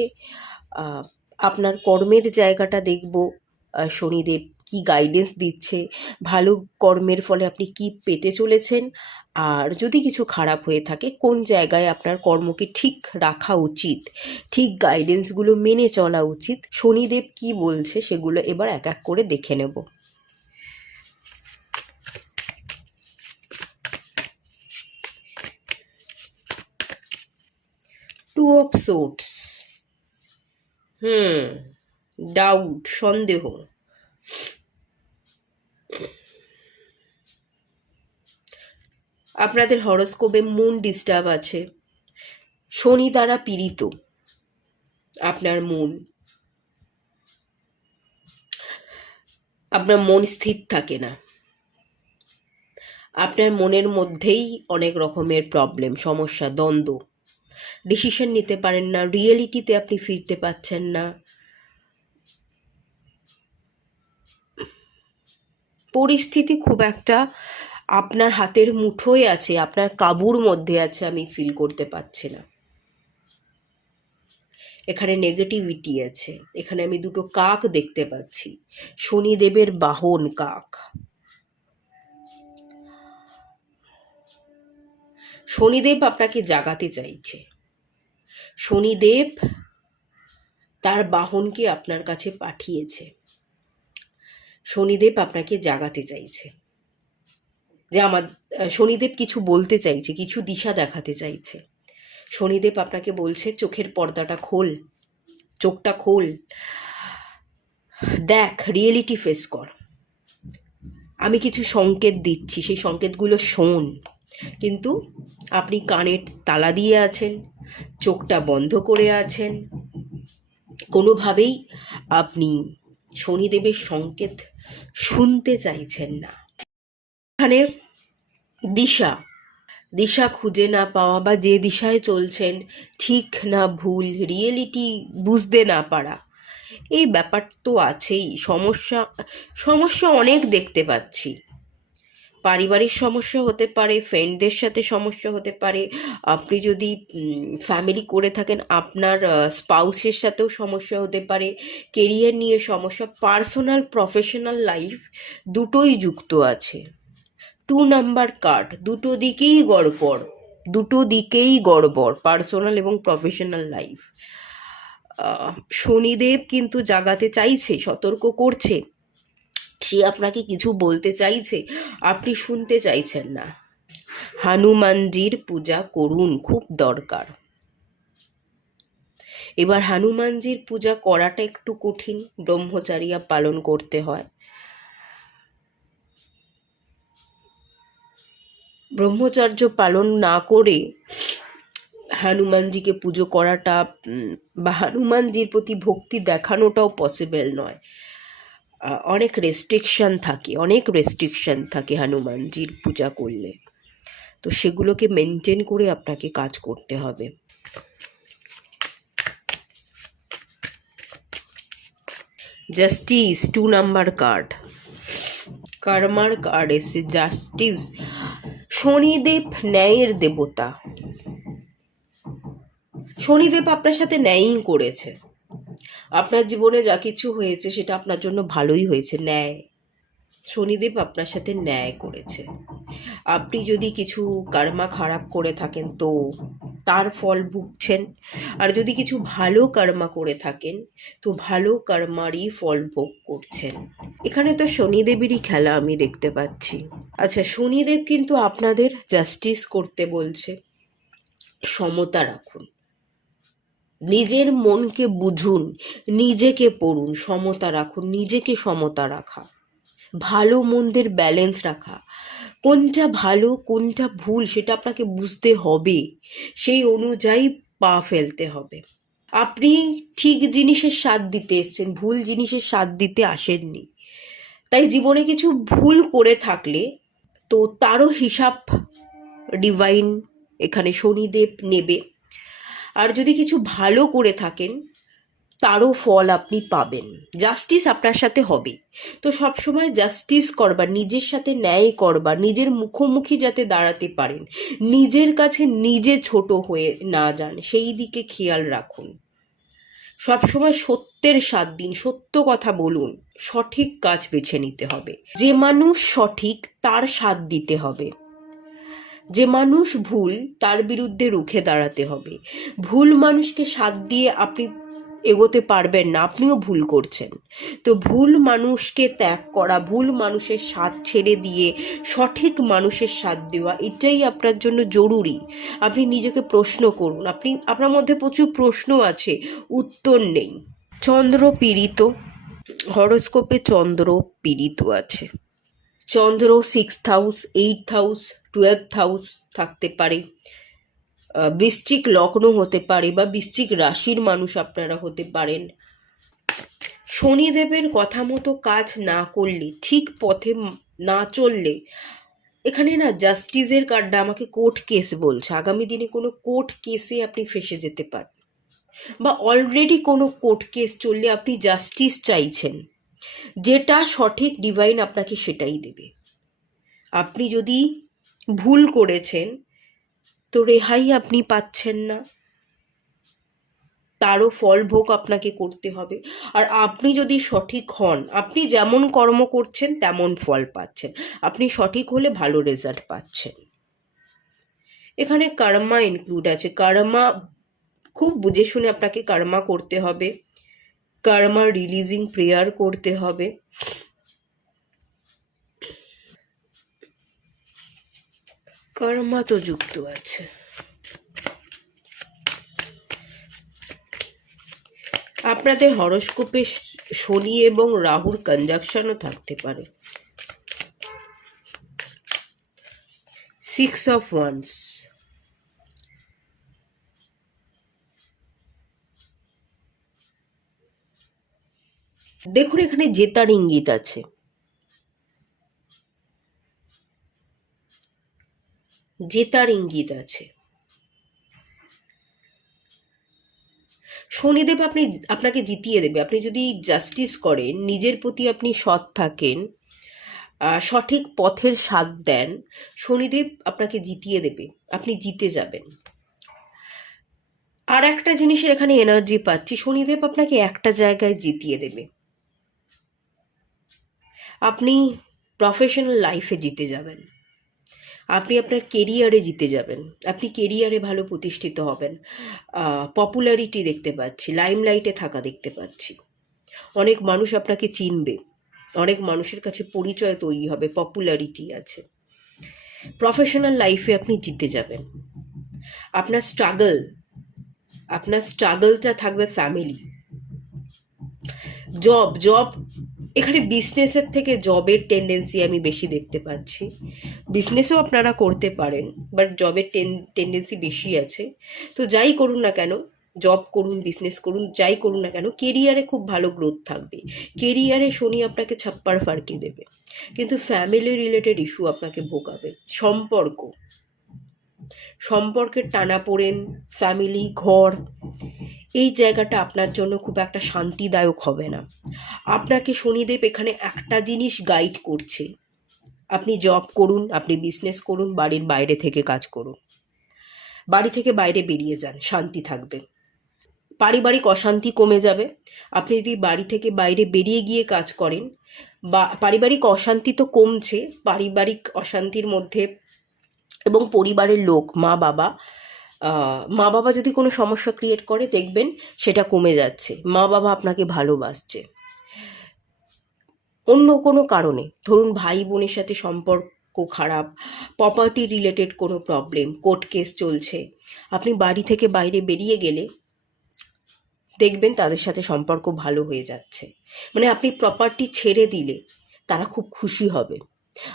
আপনার কর্মের জায়গাটা দেখব, শনিদেব কি গাইডেন্স দিচ্ছে, ভালো কর্মের ফলে আপনি কি পেতে চলেছেন, আর যদি কিছু খারাপ হয়ে থাকে কোন জায়গায় আপনার কর্মকে ঠিক রাখা উচিত, ঠিক গাইডেন্সগুলো মেনে চলা উচিত, শনিদেব কি বলছে সেগুলো এবার এক এক করে দেখে নেব। টু অফ সোর্ডস, ডাউট, সন্দেহ, আপনাদের হরোস্কোপে মুন ডিস্টার্ব আছে, শনি দ্বারা পীড়িত আপনার মুন, আপনার মন স্থির থাকে না, আপনার মনের মধ্যেই অনেক রকমের প্রবলেম, সমস্যা, দ্বন্দ্ব, ডিসিশন নিতে পারেন না, রিয়েলিটিতে আপনি ফিরতে পারছেন না, পরিস্থিতি খুব একটা আপনার হাতের মুঠোয় আছে, আপনার কাবুর মধ্যে আছে, আমি ফিল করতে পারছি না। এখানে নেগেটিভিটি আছে, এখানে আমি দুটো কাক দেখতে পাচ্ছি, শনিদেবের বাহন কাক। শনিদেব আপনাকে জাগাতে চাইছে, শনিদেব তার বাহনকে আপনার কাছে পাঠিয়েছে, শনিদেব আপনাকে জাগাতে চাইছে, যে আমার শনিদেব কিছু বলতে চাইছে, কিছু দিশা দেখাতে চাইছে। শনিদেব আপনাকে বলছে চোখের পর্দাটা খোল, চোখটা খোল, দেখ, রিয়েলিটি ফেস কর, আমি কিছু সংকেত দিচ্ছি, সেই সংকেতগুলো শোন। কিন্তু আপনি কানের তালা দিয়ে আছেন, চোখটা বন্ধ করে আছেন, কোনোভাবেই আপনি শনিদেবের সংকেত শুনতে চাইছেন না। এখানে দিশা, দিশা খুঁজে না পাওয়া, বা যে দিশায় চলছেন ঠিক না ভুল, রিয়েলিটি বুঝতে না পারা, এই ব্যাপার তো আছেই। সমস্যা, সমস্যা অনেক দেখতে পাচ্ছি, পারিবারিক সমস্যা হতে পারে, ফ্রেন্ডদের সাথে সমস্যা হতে পারে, আপনি যদি ফ্যামিলি করে থাকেন আপনার স্পাউসের সাথেও সমস্যা হতে পারে, কেরিয়ার নিয়ে সমস্যা, পার্সোনাল প্রফেশনাল লাইফ দুটোই যুক্ত আছে। 2 নাম্বার কার্ড, দুটো দিকেই গড়বড়, দুটো দিকেই গড়বড়, পার্সোনাল এবং প্রফেশনাল লাইফ। শনিদেব কিন্তু জাগাতে চাইছে, সতর্ক করছে, সে আপনাকে কিছু বলতে চাইছে, আপনি শুনতে চাইছেন না। হনুমানজির পূজা করুন, খুব দরকার। এবার হনুমানজির পূজা করাটা একটু কঠিন, ব্রহ্মচারিয়া পালন করতে হয়। ব্রহ্মচর্য পালন না করে হনুমানজিকে পুজো করাটা বা হনুমানজির প্রতি ভক্তি দেখানোটাও পসিবল নয়। অনেক রেস্ট্রিকশন থাকে হনুমানজির পূজা করলে। তো সেগুলোকে মেনটেন করে আপনাকে কাজ করতে হবে। জাস্টিস 2 নাম্বার কার্ড, কর্মার কার্ড এসে জাস্টিস। শনিদেব ন্যায়ের দেবতা, শনিদেব আপনার সাথে ন্যায়ই করেছে। আপনার জীবনে যা কিছু হয়েছে সেটা আপনার জন্য ভালোই হয়েছে। ন্যায়, শনিদেব আপনার সাথে ন্যায় করেছে। আপনি যদি কিছু কর্মা খারাপ করে থাকেন তো তার ফল ভুগছেন, আর যদি কিছু ভালো কর্মা করে থাকেন তো ভালো কর্মারই ফল ভোগ করছেন। এখানে তো শনিদেবেরই খেলা আমি দেখতে পাচ্ছি। আচ্ছা, শনিদেব কিন্তু আপনাদের জাস্টিস করতে বলছে। সমতা রাখুন, নিজের মনকে বুঝুন, নিজেকে পড়ুন, সমতা রাখুন, নিজেকে সমতা রাখা, ভালো মন্দের ব্যালেন্স রাখা, কোনটা ভালো কোনটা ভুল সেটা আপনাকে বুঝতে হবে, সেই অনুযায়ী পা ফেলতে হবে। আপনি ঠিক জিনিসের স্বাদ দিতে এসছেন, ভুল জিনিসের স্বাদ দিতে আসেননি। তাই জীবনে কিছু ভুল করে থাকলে তো তারও হিসাব ডিভাইন এখানে শনিদেব নেবে, আর যদি কিছু ভালো করে থাকেন তারও ফল আপনি পাবেন। জাস্টিস আপনার সাথে হবে। তো সবসময় জাস্টিস করবার, নিজের সাথে ন্যায় করবার, নিজের মুখোমুখি যাতে দাঁড়াতে পারেন, নিজের কাছে নিজে ছোট হয়ে না যান, সেই দিকে খেয়াল রাখুন। সবসময় সত্যের সাথ দিন, সত্য কথা বলুন, সঠিক কাজ বেছে নিতে হবে। যে মানুষ সঠিক তার সাথ দিতে হবে, যে মানুষ ভুল তার বিরুদ্ধে রুখে দাঁড়াতে হবে। ভুল মানুষকে সাথ দিয়ে আপনি এগোতে পারবেন না, আপনিও ভুল করছেন। তো ভুল মানুষকে ত্যাগ করা, ভুল মানুষের সাথ ছেড়ে দিয়ে সঠিক মানুষের সাথ দেওয়া, এটাই আপনার জন্য জরুরি। আপনি নিজেকে প্রশ্ন করুন, আপনার মধ্যে প্রচুর প্রশ্ন আছে, উত্তর নেই। চন্দ্র পীড়িত, হরোস্কোপে চন্দ্র পীড়িত আছে। চন্দ্র 6th house, 8th house, 12th house থাকতে পারে। বৃশ্চিক লগ্ন হতে পারে, বা বৃশ্চিক রাশির মানুষ আপনারা হতে পারেন। শনিদেবের কথা মতো কাজ না করলে, ঠিক পথে না চললে, এখানে না জাস্টিসের কার্ডটা আমাকে কোর্ট কেস বলছে। আগামী দিনে কোনো কোর্ট কেসে আপনি ফেসে যেতে পারেন, বা অলরেডি কোনো কোর্ট কেস চললে আপনি জাস্টিস চাইছেন, যেটা সঠিক ডিভাইন আপনাকে সেটাই দেবে। আপনি যদি ভুল করেছেন তো রেহাই আপনি পাচ্ছেন না, তারও ফল ভোগ আপনাকে করতে হবে। আর আপনি যদি সঠিক হন, আপনি যেমন কর্ম করছেন তেমন ফল পাচ্ছেন। আপনি সঠিক হলে ভালো রেজাল্ট পাচ্ছেন। এখানে কর্মা ইনক্লুড আছে। কর্মা খুব বুঝে শুনে আপনাকে কর্মা করতে হবে, কর্মা রিলিজিং প্রেয়ার করতে হবে। কর্মা তো যুক্ত আছে। আপনাদের হরোস্কোপে শনি এবং রাহুর কনজাকশনও থাকতে পারে। 6 of Wands, দেখুন এখানে জেতার ইঙ্গিত আছে। জেতার ইঙ্গিত আছে। শনিদেব আপনাকে জিতিয়ে দেবে। আপনি যদি জাস্টিস করেন, নিজের প্রতি আপনি সৎ থাকেন, সঠিক পথের সাথ দেন, শনিদেব আপনাকে জিতিয়ে দেবে, আপনি জিতে যাবেন। আর একটা জিনিসের এখানে এনার্জি পাচ্ছি, শনিদেব আপনাকে একটা জায়গায় জিতিয়ে দেবে। আপনি প্রফেশনাল লাইফে জিতে যাবেন, আপনি আপনার কেরিয়ারে জিতে যাবেন, আপনি কেরিয়ারে ভালো প্রতিষ্ঠিত হবেন। পপুলারিটি দেখতে পাচ্ছি, লাইমলাইটে থাকা দেখতে পাচ্ছি। অনেক মানুষ আপনাকে চিনবে, অনেক মানুষের কাছে পরিচয় তৈরি হবে, পপুলারিটি আছে। প্রফেশনাল লাইফে আপনি জিতে যাবেন। আপনার স্ট্রাগল আপনার স্ট্রাগলটা থাকবে ফ্যামিলি। জব জব এখানে বিজনেসের থেকে জবের টেন্ডেন্সি আমি বেশি দেখতে পাচ্ছি। বিজনেসও আপনারা করতে পারেন, বাট জবের টেন্ডেন্সি বেশি আছে। তো যাই করুন না কেন, জব করুন, বিজনেস করুন, যাই করুন না কেন, কেরিয়ারে খুব ভালো গ্রোথ থাকবে। কেরিয়ারে শনি আপনাকে ছাপ্পার ফারকি দেবে, কিন্তু ফ্যামিলি রিলেটেড ইস্যু আপনাকে ভোগাবে। সম্পর্কের টানাপোড়েন, ফ্যামিলি, ঘর, এই জায়গাটা আপনার জন্য খুব একটা শান্তিদায়ক হবে না। আপনাকে শনিদেব এখানে একটা জিনিস গাইড করছে, আপনি জব করুন, আপনি বিজনেস করুন, বাড়ির বাইরে থেকে কাজ করুন, বাড়ি থেকে বাইরে বেরিয়ে যান, শান্তি থাকবে। পারিবারিক অশান্তি কমে যাবে। আপনি যদি বাড়ি থেকে বাইরে বেরিয়ে গিয়ে কাজ করেন, বা পারিবারিক অশান্তি তো কমছে, পারিবারিক অশান্তির মধ্যে এবং পরিবারের লোক, মা বাবা যদি কোনো সমস্যা ক্রিয়েট করে, দেখবেন সেটা কমে যাচ্ছে। মা বাবা আপনাকে ভালোবাসছে। অন্য কোনো কারণে, ধরুন ভাই বোনের সাথে সম্পর্ক খারাপ, প্রপার্টি রিলেটেড কোনো প্রবলেম, কোর্ট কেস চলছে, আপনি বাড়ি থেকে বাইরে বেরিয়ে গেলে দেখবেন তাদের সাথে সম্পর্ক ভালো হয়ে যাচ্ছে। মানে আপনি প্রপার্টি ছেড়ে দিলে তারা খুব খুশি হবে।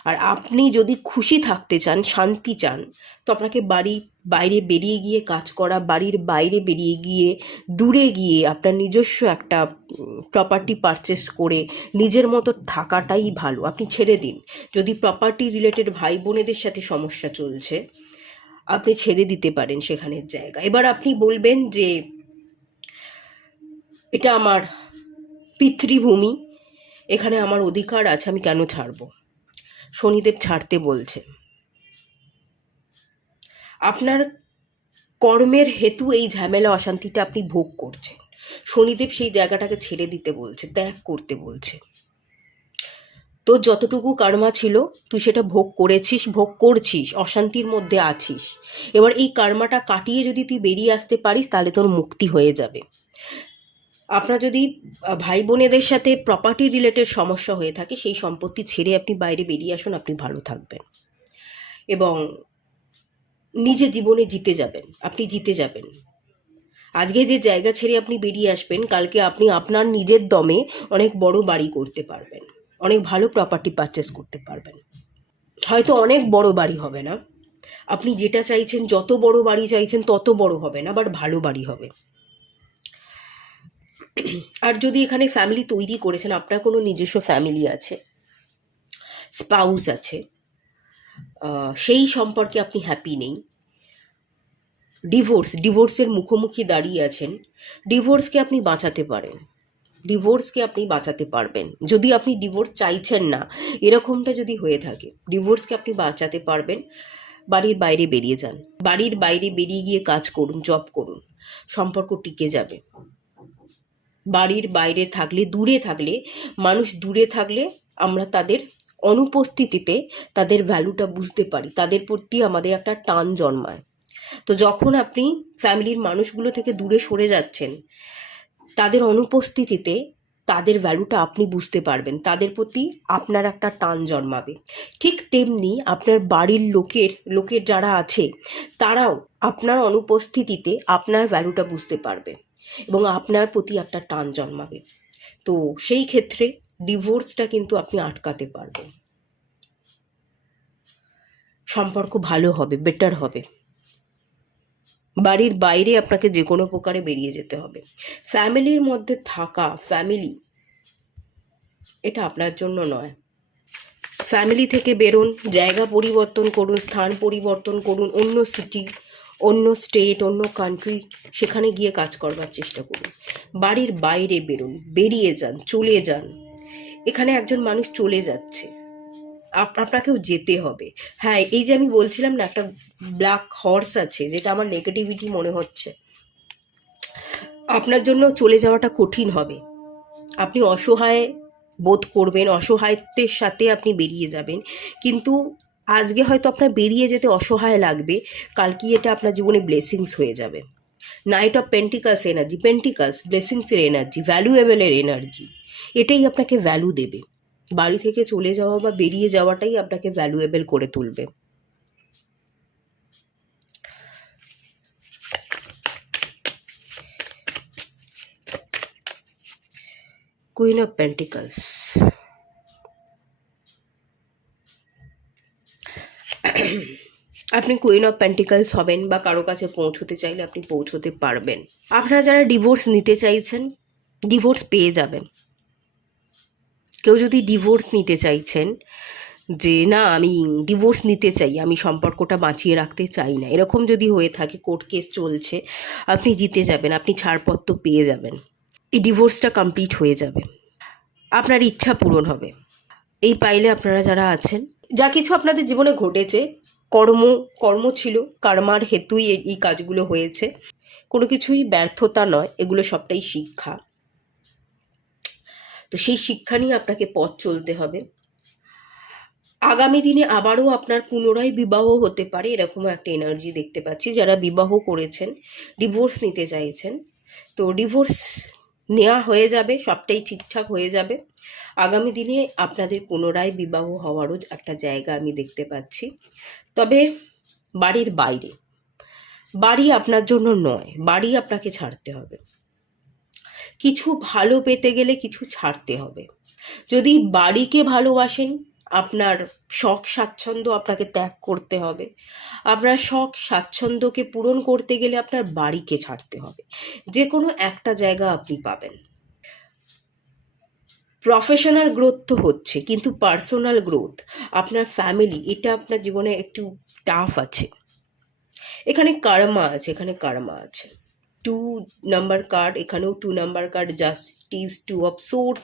আর আপনি যদি খুশি থাকতে চান, শান্তি চান, তো আপনাকে বাড়ির বাইরে বেরিয়ে গিয়ে কাজ করা, বাড়ির বাইরে বেরিয়ে গিয়ে, দূরে গিয়ে আপনার নিজস্ব একটা প্রপার্টি পারচেস করে নিজের মতো থাকাটাই ভালো। আপনি ছেড়ে দিন। যদি প্রপার্টি রিলেটেড ভাই বোনেদের সাথে সমস্যা চলছে, আপনি ছেড়ে দিতে পারেন সেখানের জায়গা। এবার আপনি বলবেন যে এটা আমার পিতৃভূমি, এখানে আমার অধিকার আছে, আমি কেন ছাড়বো? শনিদেব ছাড়তে বলছে। আপনার কর্মের হেতু এই ঝামেলা অশান্তিটা আপনি ভোগ করছেন। শনিদেব সেই জায়গাটাকে ছেড়ে দিতে বলছে, ত্যাগ করতে বলছে। তোর যতটুকু কর্মা ছিল তুই সেটা ভোগ করেছিস, ভোগ করছিস, অশান্তির মধ্যে আছিস। এবার এই কর্মাটা কাটিয়ে যদি তুই বেরিয়ে আসতে পারিস, তাহলে তোর মুক্তি হয়ে যাবে। আপনার যদি ভাই বোনেদের সাথে প্রপার্টি রিলেটেড সমস্যা হয়ে থাকে, সেই সম্পত্তি ছেড়ে আপনি বাইরে বেরিয়ে আসুন, আপনি ভালো থাকবেন এবং নিজে জীবনে জিতে যাবেন। আপনি জিতে যাবেন। আজকে যে জায়গা ছেড়ে আপনি বেরিয়ে আসবেন, কালকে আপনি আপনার নিজের দমে অনেক বড় বাড়ি করতে পারবেন, অনেক ভালো প্রপার্টি পারচেস করতে পারবেন। হয়তো অনেক বড় বাড়ি হবে না, আপনি যেটা চাইছেন, যত বড় বাড়ি চাইছেন তত বড় হবে না, বাট ভালো বাড়ি হবে। আর যদি এখানে ফ্যামিলি তৈরি করেছেন, আপনার কোনো নিজস্ব ফ্যামিলি আছে, স্পাউস আছে, সেই সম্পর্কে আপনি হ্যাপি নেই, ডিভোর্সের মুখোমুখি দাঁড়িয়ে আছেন, ডিভোর্সকে আপনি বাঁচাতে পারেন, ডিভোর্সকে আপনি বাঁচাতে পারবেন। যদি আপনি ডিভোর্স চাইছেন না, এরকমটা যদি হয়ে থাকে, ডিভোর্সকে আপনি বাঁচাতে পারবেন। বাড়ির বাইরে বেরিয়ে যান, বাড়ির বাইরে বেরিয়ে গিয়ে কাজ করুন, জব করুন, সম্পর্ক টিকে যাবে। বাড়ির বাইরে থাকলে, দূরে থাকলে, মানুষ দূরে থাকলে আমরা তাদের অনুপস্থিতিতে তাদের ভ্যালুটা বুঝতে পারি, তাদের প্রতি আমাদের একটা টান জন্মায়। তো যখন আপনি ফ্যামিলির মানুষগুলো থেকে দূরে সরে যাচ্ছেন, তাদের অনুপস্থিতিতে তাদের ভ্যালুটা আপনি বুঝতে পারবেন, তাদের প্রতি আপনার একটা টান জন্মাবে। ঠিক তেমনি আপনার বাড়ির লোকের যারা আছে, তারাও আপনার অনুপস্থিতিতে আপনার ভ্যালুটা বুঝতে পারবে এবং আপনার প্রতি একটা টান জন্মাবে। তো সেই ক্ষেত্রে ডিভোর্সটা কিন্তু আপনি আটকাতে পারবেন। সম্পর্ক ভালো হবে, বেটার হবে। বাড়ির বাইরে আপনাকে যে কোনো প্রকারে বেরিয়ে যেতে হবে। ফ্যামিলির মধ্যে থাকা, ফ্যামিলি এটা আপনার জন্য নয়। ফ্যামিলি থেকে বেরোন, জায়গা পরিবর্তন করুন, স্থান পরিবর্তন করুন, অন্য সিটি, অন্য স্টেট, অন্য কান্ট্রি, সেখানে গিয়ে কাজ করবার চেষ্টা করুন। বাড়ির বাইরে বেরোন, বেরিয়ে যান, চলে যান। এখানে একজন মানুষ চলে যাচ্ছে, আপনাকেও যেতে হবে। হ্যাঁ, এই যে আমি বলছিলাম না, একটা ব্ল্যাক হর্স আছে, যেটা আমার নেগেটিভিটি মনে হচ্ছে, আপনার জন্য চলে যাওয়াটা কঠিন হবে। আপনি অসহায় বোধ করবেন, অসহায়ত্বের সাথে আপনি বেরিয়ে যাবেন, কিন্তু আজকে হয়তো আপনার বেরিয়ে যেতে অসহায় লাগবে, কালকে এটা আপনার জীবনে ব্লেসিংস হয়ে যাবে। Knight of pentacles energy, pentacles ব্লেসিংসের এনার্জি, ভ্যালুয়েবলের এনার্জি, এটাই আপনাকে ভ্যালু দেবে। বাড়ি থেকে চলে যাওয়া বা বেরিয়ে যাওয়াটাই আপনাকে ভ্যালুয়েবল করে তুলবে। Queen of pentacles. আপনি কুইন অফ পেন্টিকলস হবেন বা কারো কাছে পৌঁছতে চাইলে আপনি পৌঁছতে পারবেন। আপনারা যারা ডিভোর্স নিতে চাইছেন, ডিভোর্স পেয়ে যাবেন। কেউ যদি ডিভোর্স নিতে চাইছেন, যে না আমি ডিভোর্স নিতে চাই, আমি সম্পর্কটা বাঁচিয়ে রাখতে চাই না, এরকম যদি হয়ে থাকে, কোর্ট কেস চলছে, আপনি জিতে যাবেন, আপনি ছাড়পত্র পেয়ে যাবেন, এই ডিভোর্সটা কমপ্লিট হয়ে যাবে, আপনার ইচ্ছা পূরণ হবে। এই পাইলে আপনারা যারা আছেন, যা কিছু আপনাদের জীবনে ঘটেছে, কর্ম কর্ম ছিল, কর্মার হেতুই এই কাজগুলো হয়েছে, কোনো কিছুই ব্যর্থতা নয়, এগুলো সবটাই শিক্ষা। তো সেই শিক্ষা নিয়ে আপনাকে পথ চলতে হবে। আগামী দিনে আবারও আপনার পুনরায় বিবাহ হতে পারে, এরকমও একটা এনার্জি দেখতে পাচ্ছি। যারা বিবাহ করেছেন, ডিভোর্স নিতে চাইছেন, তো ডিভোর্স নেওয়া হয়ে যাবে, সবটাই ঠিকঠাক হয়ে যাবে। আগামী দিনে আপনাদের পুনরায় বিবাহ হওয়ারও একটা জায়গা আমি দেখতে পাচ্ছি। তবে বাড়ির বাইরে, বাড়ি আপনার জন্য নয়, বাড়ি আপনাকে ছাড়তে হবে। কিছু ভালো পেতে গেলে কিছু ছাড়তে হবে। যদি বাড়িকে ভালোবাসেন, আপনার শখ স্বাচ্ছন্দ্য আপনাকে ত্যাগ করতে হবে। আপনার শখ স্বাচ্ছন্দ্যকে পূরণ করতে গেলে আপনার বাড়িকে ছাড়তে হবে। যে কোনো একটা জায়গা আপনি পাবেন। প্রফেশনাল গ্রোথ তো হচ্ছে, কিন্তু পার্সোনাল গ্রোথ, আপনার ফ্যামিলি, এটা আপনার জীবনে একটু টাফ আছে। এখানে কার্মা আছে, এখানে কার্মা আছে। 2 নাম্বার কার্ড, এখানেও 2 number card, justice, 2 of swords.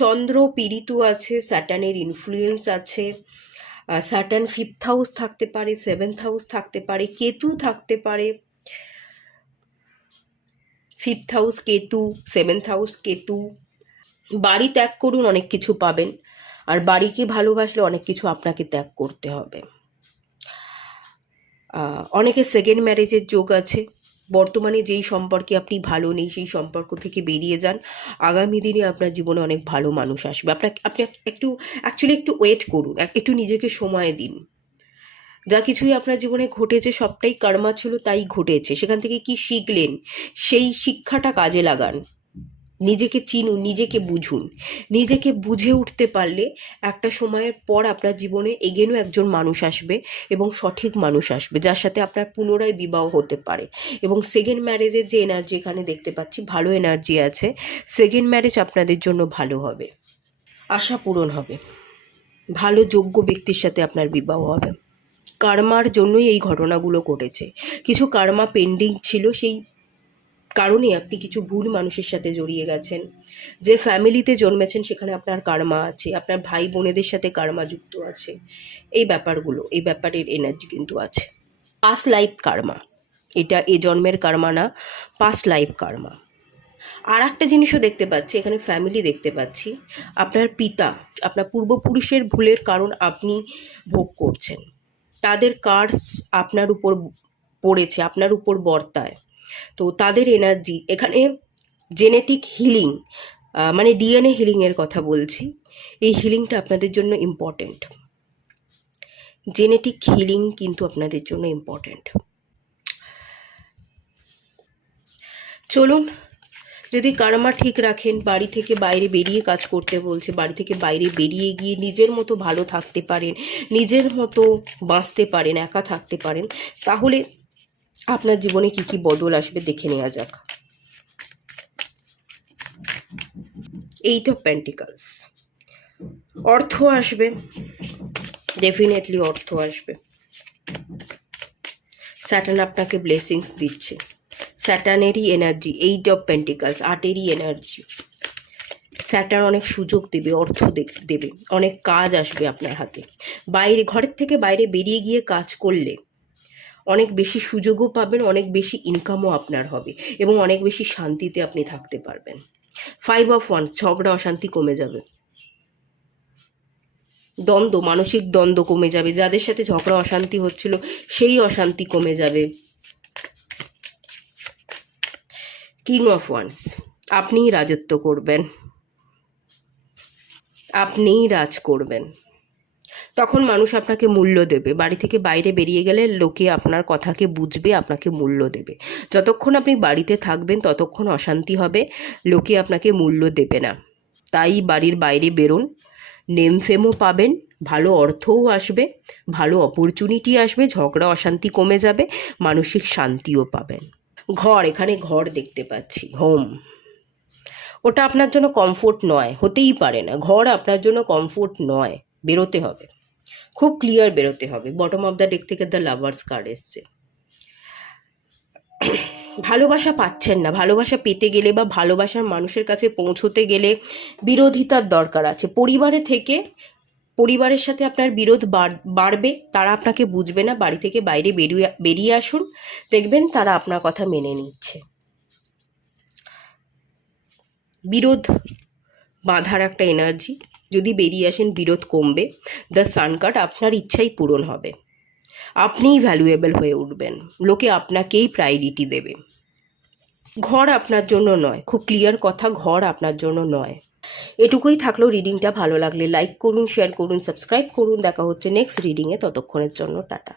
চন্দ্র পীড়িত আছে, স্যাটার্নের ইনফ্লুয়েন্স আছে। স্যাটার্ন 5th হাউস থাকতে পারে, 7th হাউস থাকতে পারে, কেতু থাকতে পারে। 5th house Ketu, 7th house Ketu. বাড়ি ত্যাগ করুন, অনেক কিছু পাবেন। আর বাড়িকে ভালোবাসলে অনেক কিছু আপনাকে ত্যাগ করতে হবে। অনেকের সেকেন্ড ম্যারেজের যোগ আছে। বর্তমানে যেই সম্পর্কে আপনি ভালো নেই, সেই সম্পর্ক থেকে বেরিয়ে যান। আগামী দিনে আপনার জীবনে অনেক ভালো মানুষ আসবে। আপনি একটু অ্যাকচুয়ালি একটু ওয়েট করুন, একটু নিজেকে সময় দিন। যা কিছুই আপনার জীবনে ঘটেছে সবটাই কর্মা ছিল, তাই ঘটেছে। সেখান থেকে কি শিখলেন, সেই শিক্ষাটা কাজে লাগান। নিজেকে চিনুন, নিজেকে বুঝুন। নিজেকে বুঝে উঠতে পারলে একটা সময়ের পর আপনার জীবনে এগেনও একজন মানুষ আসবে, এবং সঠিক মানুষ আসবে, যার সাথে আপনার পুনরায় বিবাহ হতে পারে। এবং সেকেন্ড ম্যারেজের যে এনার্জি এখানে দেখতে পাচ্ছি, ভালো এনার্জি আছে। সেকেন্ড ম্যারেজ আপনাদের জন্য ভালো হবে, আশা পূরণ হবে, ভালো যোগ্য ব্যক্তির সাথে আপনার বিবাহ হবে। কার্মার জন্যই এই ঘটনাগুলো ঘটেছে। কিছু কার্মা পেন্ডিং ছিল, সেই কারণে আপনি কিছু ভুল মানুষের সাথে জড়িয়ে গেছেন। যে ফ্যামিলিতে জন্মেছেন সেখানে আপনার কার্মা আছে, আপনার ভাই বোনেদের সাথে কার্মা যুক্ত আছে। এই ব্যাপারগুলো, এই ব্যাপারের এনার্জি কিন্তু আছে। পাস্ট লাইফ কার্মা, এটা এ জন্মের কার্মা না, পাস্ট লাইফ কার্মা। আর একটা জিনিসও দেখতে পাচ্ছি, এখানে ফ্যামিলি দেখতে পাচ্ছি। আপনার পিতা, আপনার পূর্বপুরুষের ভুলের কারণ আপনি ভোগ করছেন, তাদের কার্স আপনার উপর পড়েছে, আপনার উপর বর্তায়। তো তাদের এনার্জি এখানে, জেনেটিক হিলিং, মানে ডিএনএ হিলিংয়ের কথা বলছি। এই হিলিংটা আপনাদের জন্য ইম্পর্ট্যান্ট। জেনেটিক হিলিং কিন্তু আপনাদের জন্য ইম্পর্ট্যান্ট। চলুন, যদি কার্মা ঠিক রাখেন, বাড়ি থেকে বাইরে বেরিয়ে কাজ করতে বলছে, বাড়ি থেকে বাইরে বেরিয়ে গিয়ে নিজের মতো ভালো থাকতে পারেন, নিজের মতো বাঁচতে পারেন, একা থাকতে পারেন, তাহলে আপনার জীবনে কি কি বদল আসবে দেখে নেওয়া যাক। 8 অফ পেন্টিকলস, অর্থ আসবে, ডেফিনেটলি অর্থ আসবে। স্যাটার্ন আপনাকে ব্লেসিংস দিচ্ছে, স্যাটার্নেরই এনার্জি। 8 অফ পেন্টিকলস, 8এরই এনার্জি। স্যাটার্ন অনেক সুযোগ দেবে, অর্থ দেবে, অনেক কাজ আসবে আপনার হাতে। বাইরে, ঘরের থেকে বাইরে বেরিয়ে গিয়ে কাজ করলে অনেক বেশি সুযোগও পাবেন, অনেক বেশি ইনকামও আপনার হবে, এবং অনেক বেশি শান্তিতে আপনি থাকতে পারবেন। 5 অফ ওয়ান্স, ঝগড়া অশান্তি কমে যাবে, দ্বন্দ্ব, মানসিক দ্বন্দ্ব কমে যাবে। যাদের সাথে ঝগড়া অশান্তি হচ্ছিল সেই অশান্তি কমে যাবে। কিং অফ ওয়ান্স, আপনিই রাজত্ব করবেন, আপনিই রাজ করবেন। তখন মানুষ আপনাকে মূল্য দেবে। বাড়ি থেকে বাইরে বেরিয়ে গেলে লোকে আপনার কথাকে বুঝবে, আপনাকে মূল্য দেবে। যতক্ষণ আপনি বাড়িতে থাকবেন ততক্ষণ অশান্তি হবে, লোকে আপনাকে মূল্য দেবে না। তাই বাড়ির বাইরে বেরোন, নেম ফেমও পাবেন, ভালো অর্থও আসবে, ভালো অপরচুনিটি আসবে, ঝগড়া অশান্তি কমে যাবে, মানসিক শান্তিও পাবেন। ঘর, এখানে ঘর দেখতে পাচ্ছি, হোম। ওটা আপনার জন্য কমফোর্ট নয়, হতেই পারে না। ঘর আপনার জন্য কমফোর্ট নয়, বেরোতে হবে, খুব ক্লিয়ার বেরোতে হবে। বটম অফ দ্য ডেক থেকে দ্য লাভার্স কার্ড এসছে। ভালোবাসা পাচ্ছেন না, ভালোবাসা পেতে গেলে বা ভালোবাসার মানুষের কাছে পৌঁছতে গেলে বিরোধিতার দরকার আছে। পরিবারের সাথে আপনার বিরোধ বাড়বে, তারা আপনাকে বুঝবে না। বাড়ি থেকে বাইরে বেরিয়ে আসুন, দেখবেন তারা আপনার কথা মেনে নিচ্ছে। বিরোধ বাঁধার একটা এনার্জি, যদি বেরিয়ে আসেন বিরোধ কমবে। দ্য সান কার্ড, আপনার ইচ্ছাই পূরণ হবে, আপনিই ভ্যালুয়েবল হয়ে উঠবেন, লোকে আপনাকেই প্রায়োরিটি দেবে। ঘর আপনার জন্য নয়, খুব ক্লিয়ার কথা, ঘর আপনার জন্য নয়। এটুকুই থাকলো। রিডিংটা ভালো লাগলে লাইক করুন, শেয়ার করুন, সাবস্ক্রাইব করুন। দেখা হচ্ছে নেক্সট রিডিংয়ে, ততক্ষণের জন্য টাটা।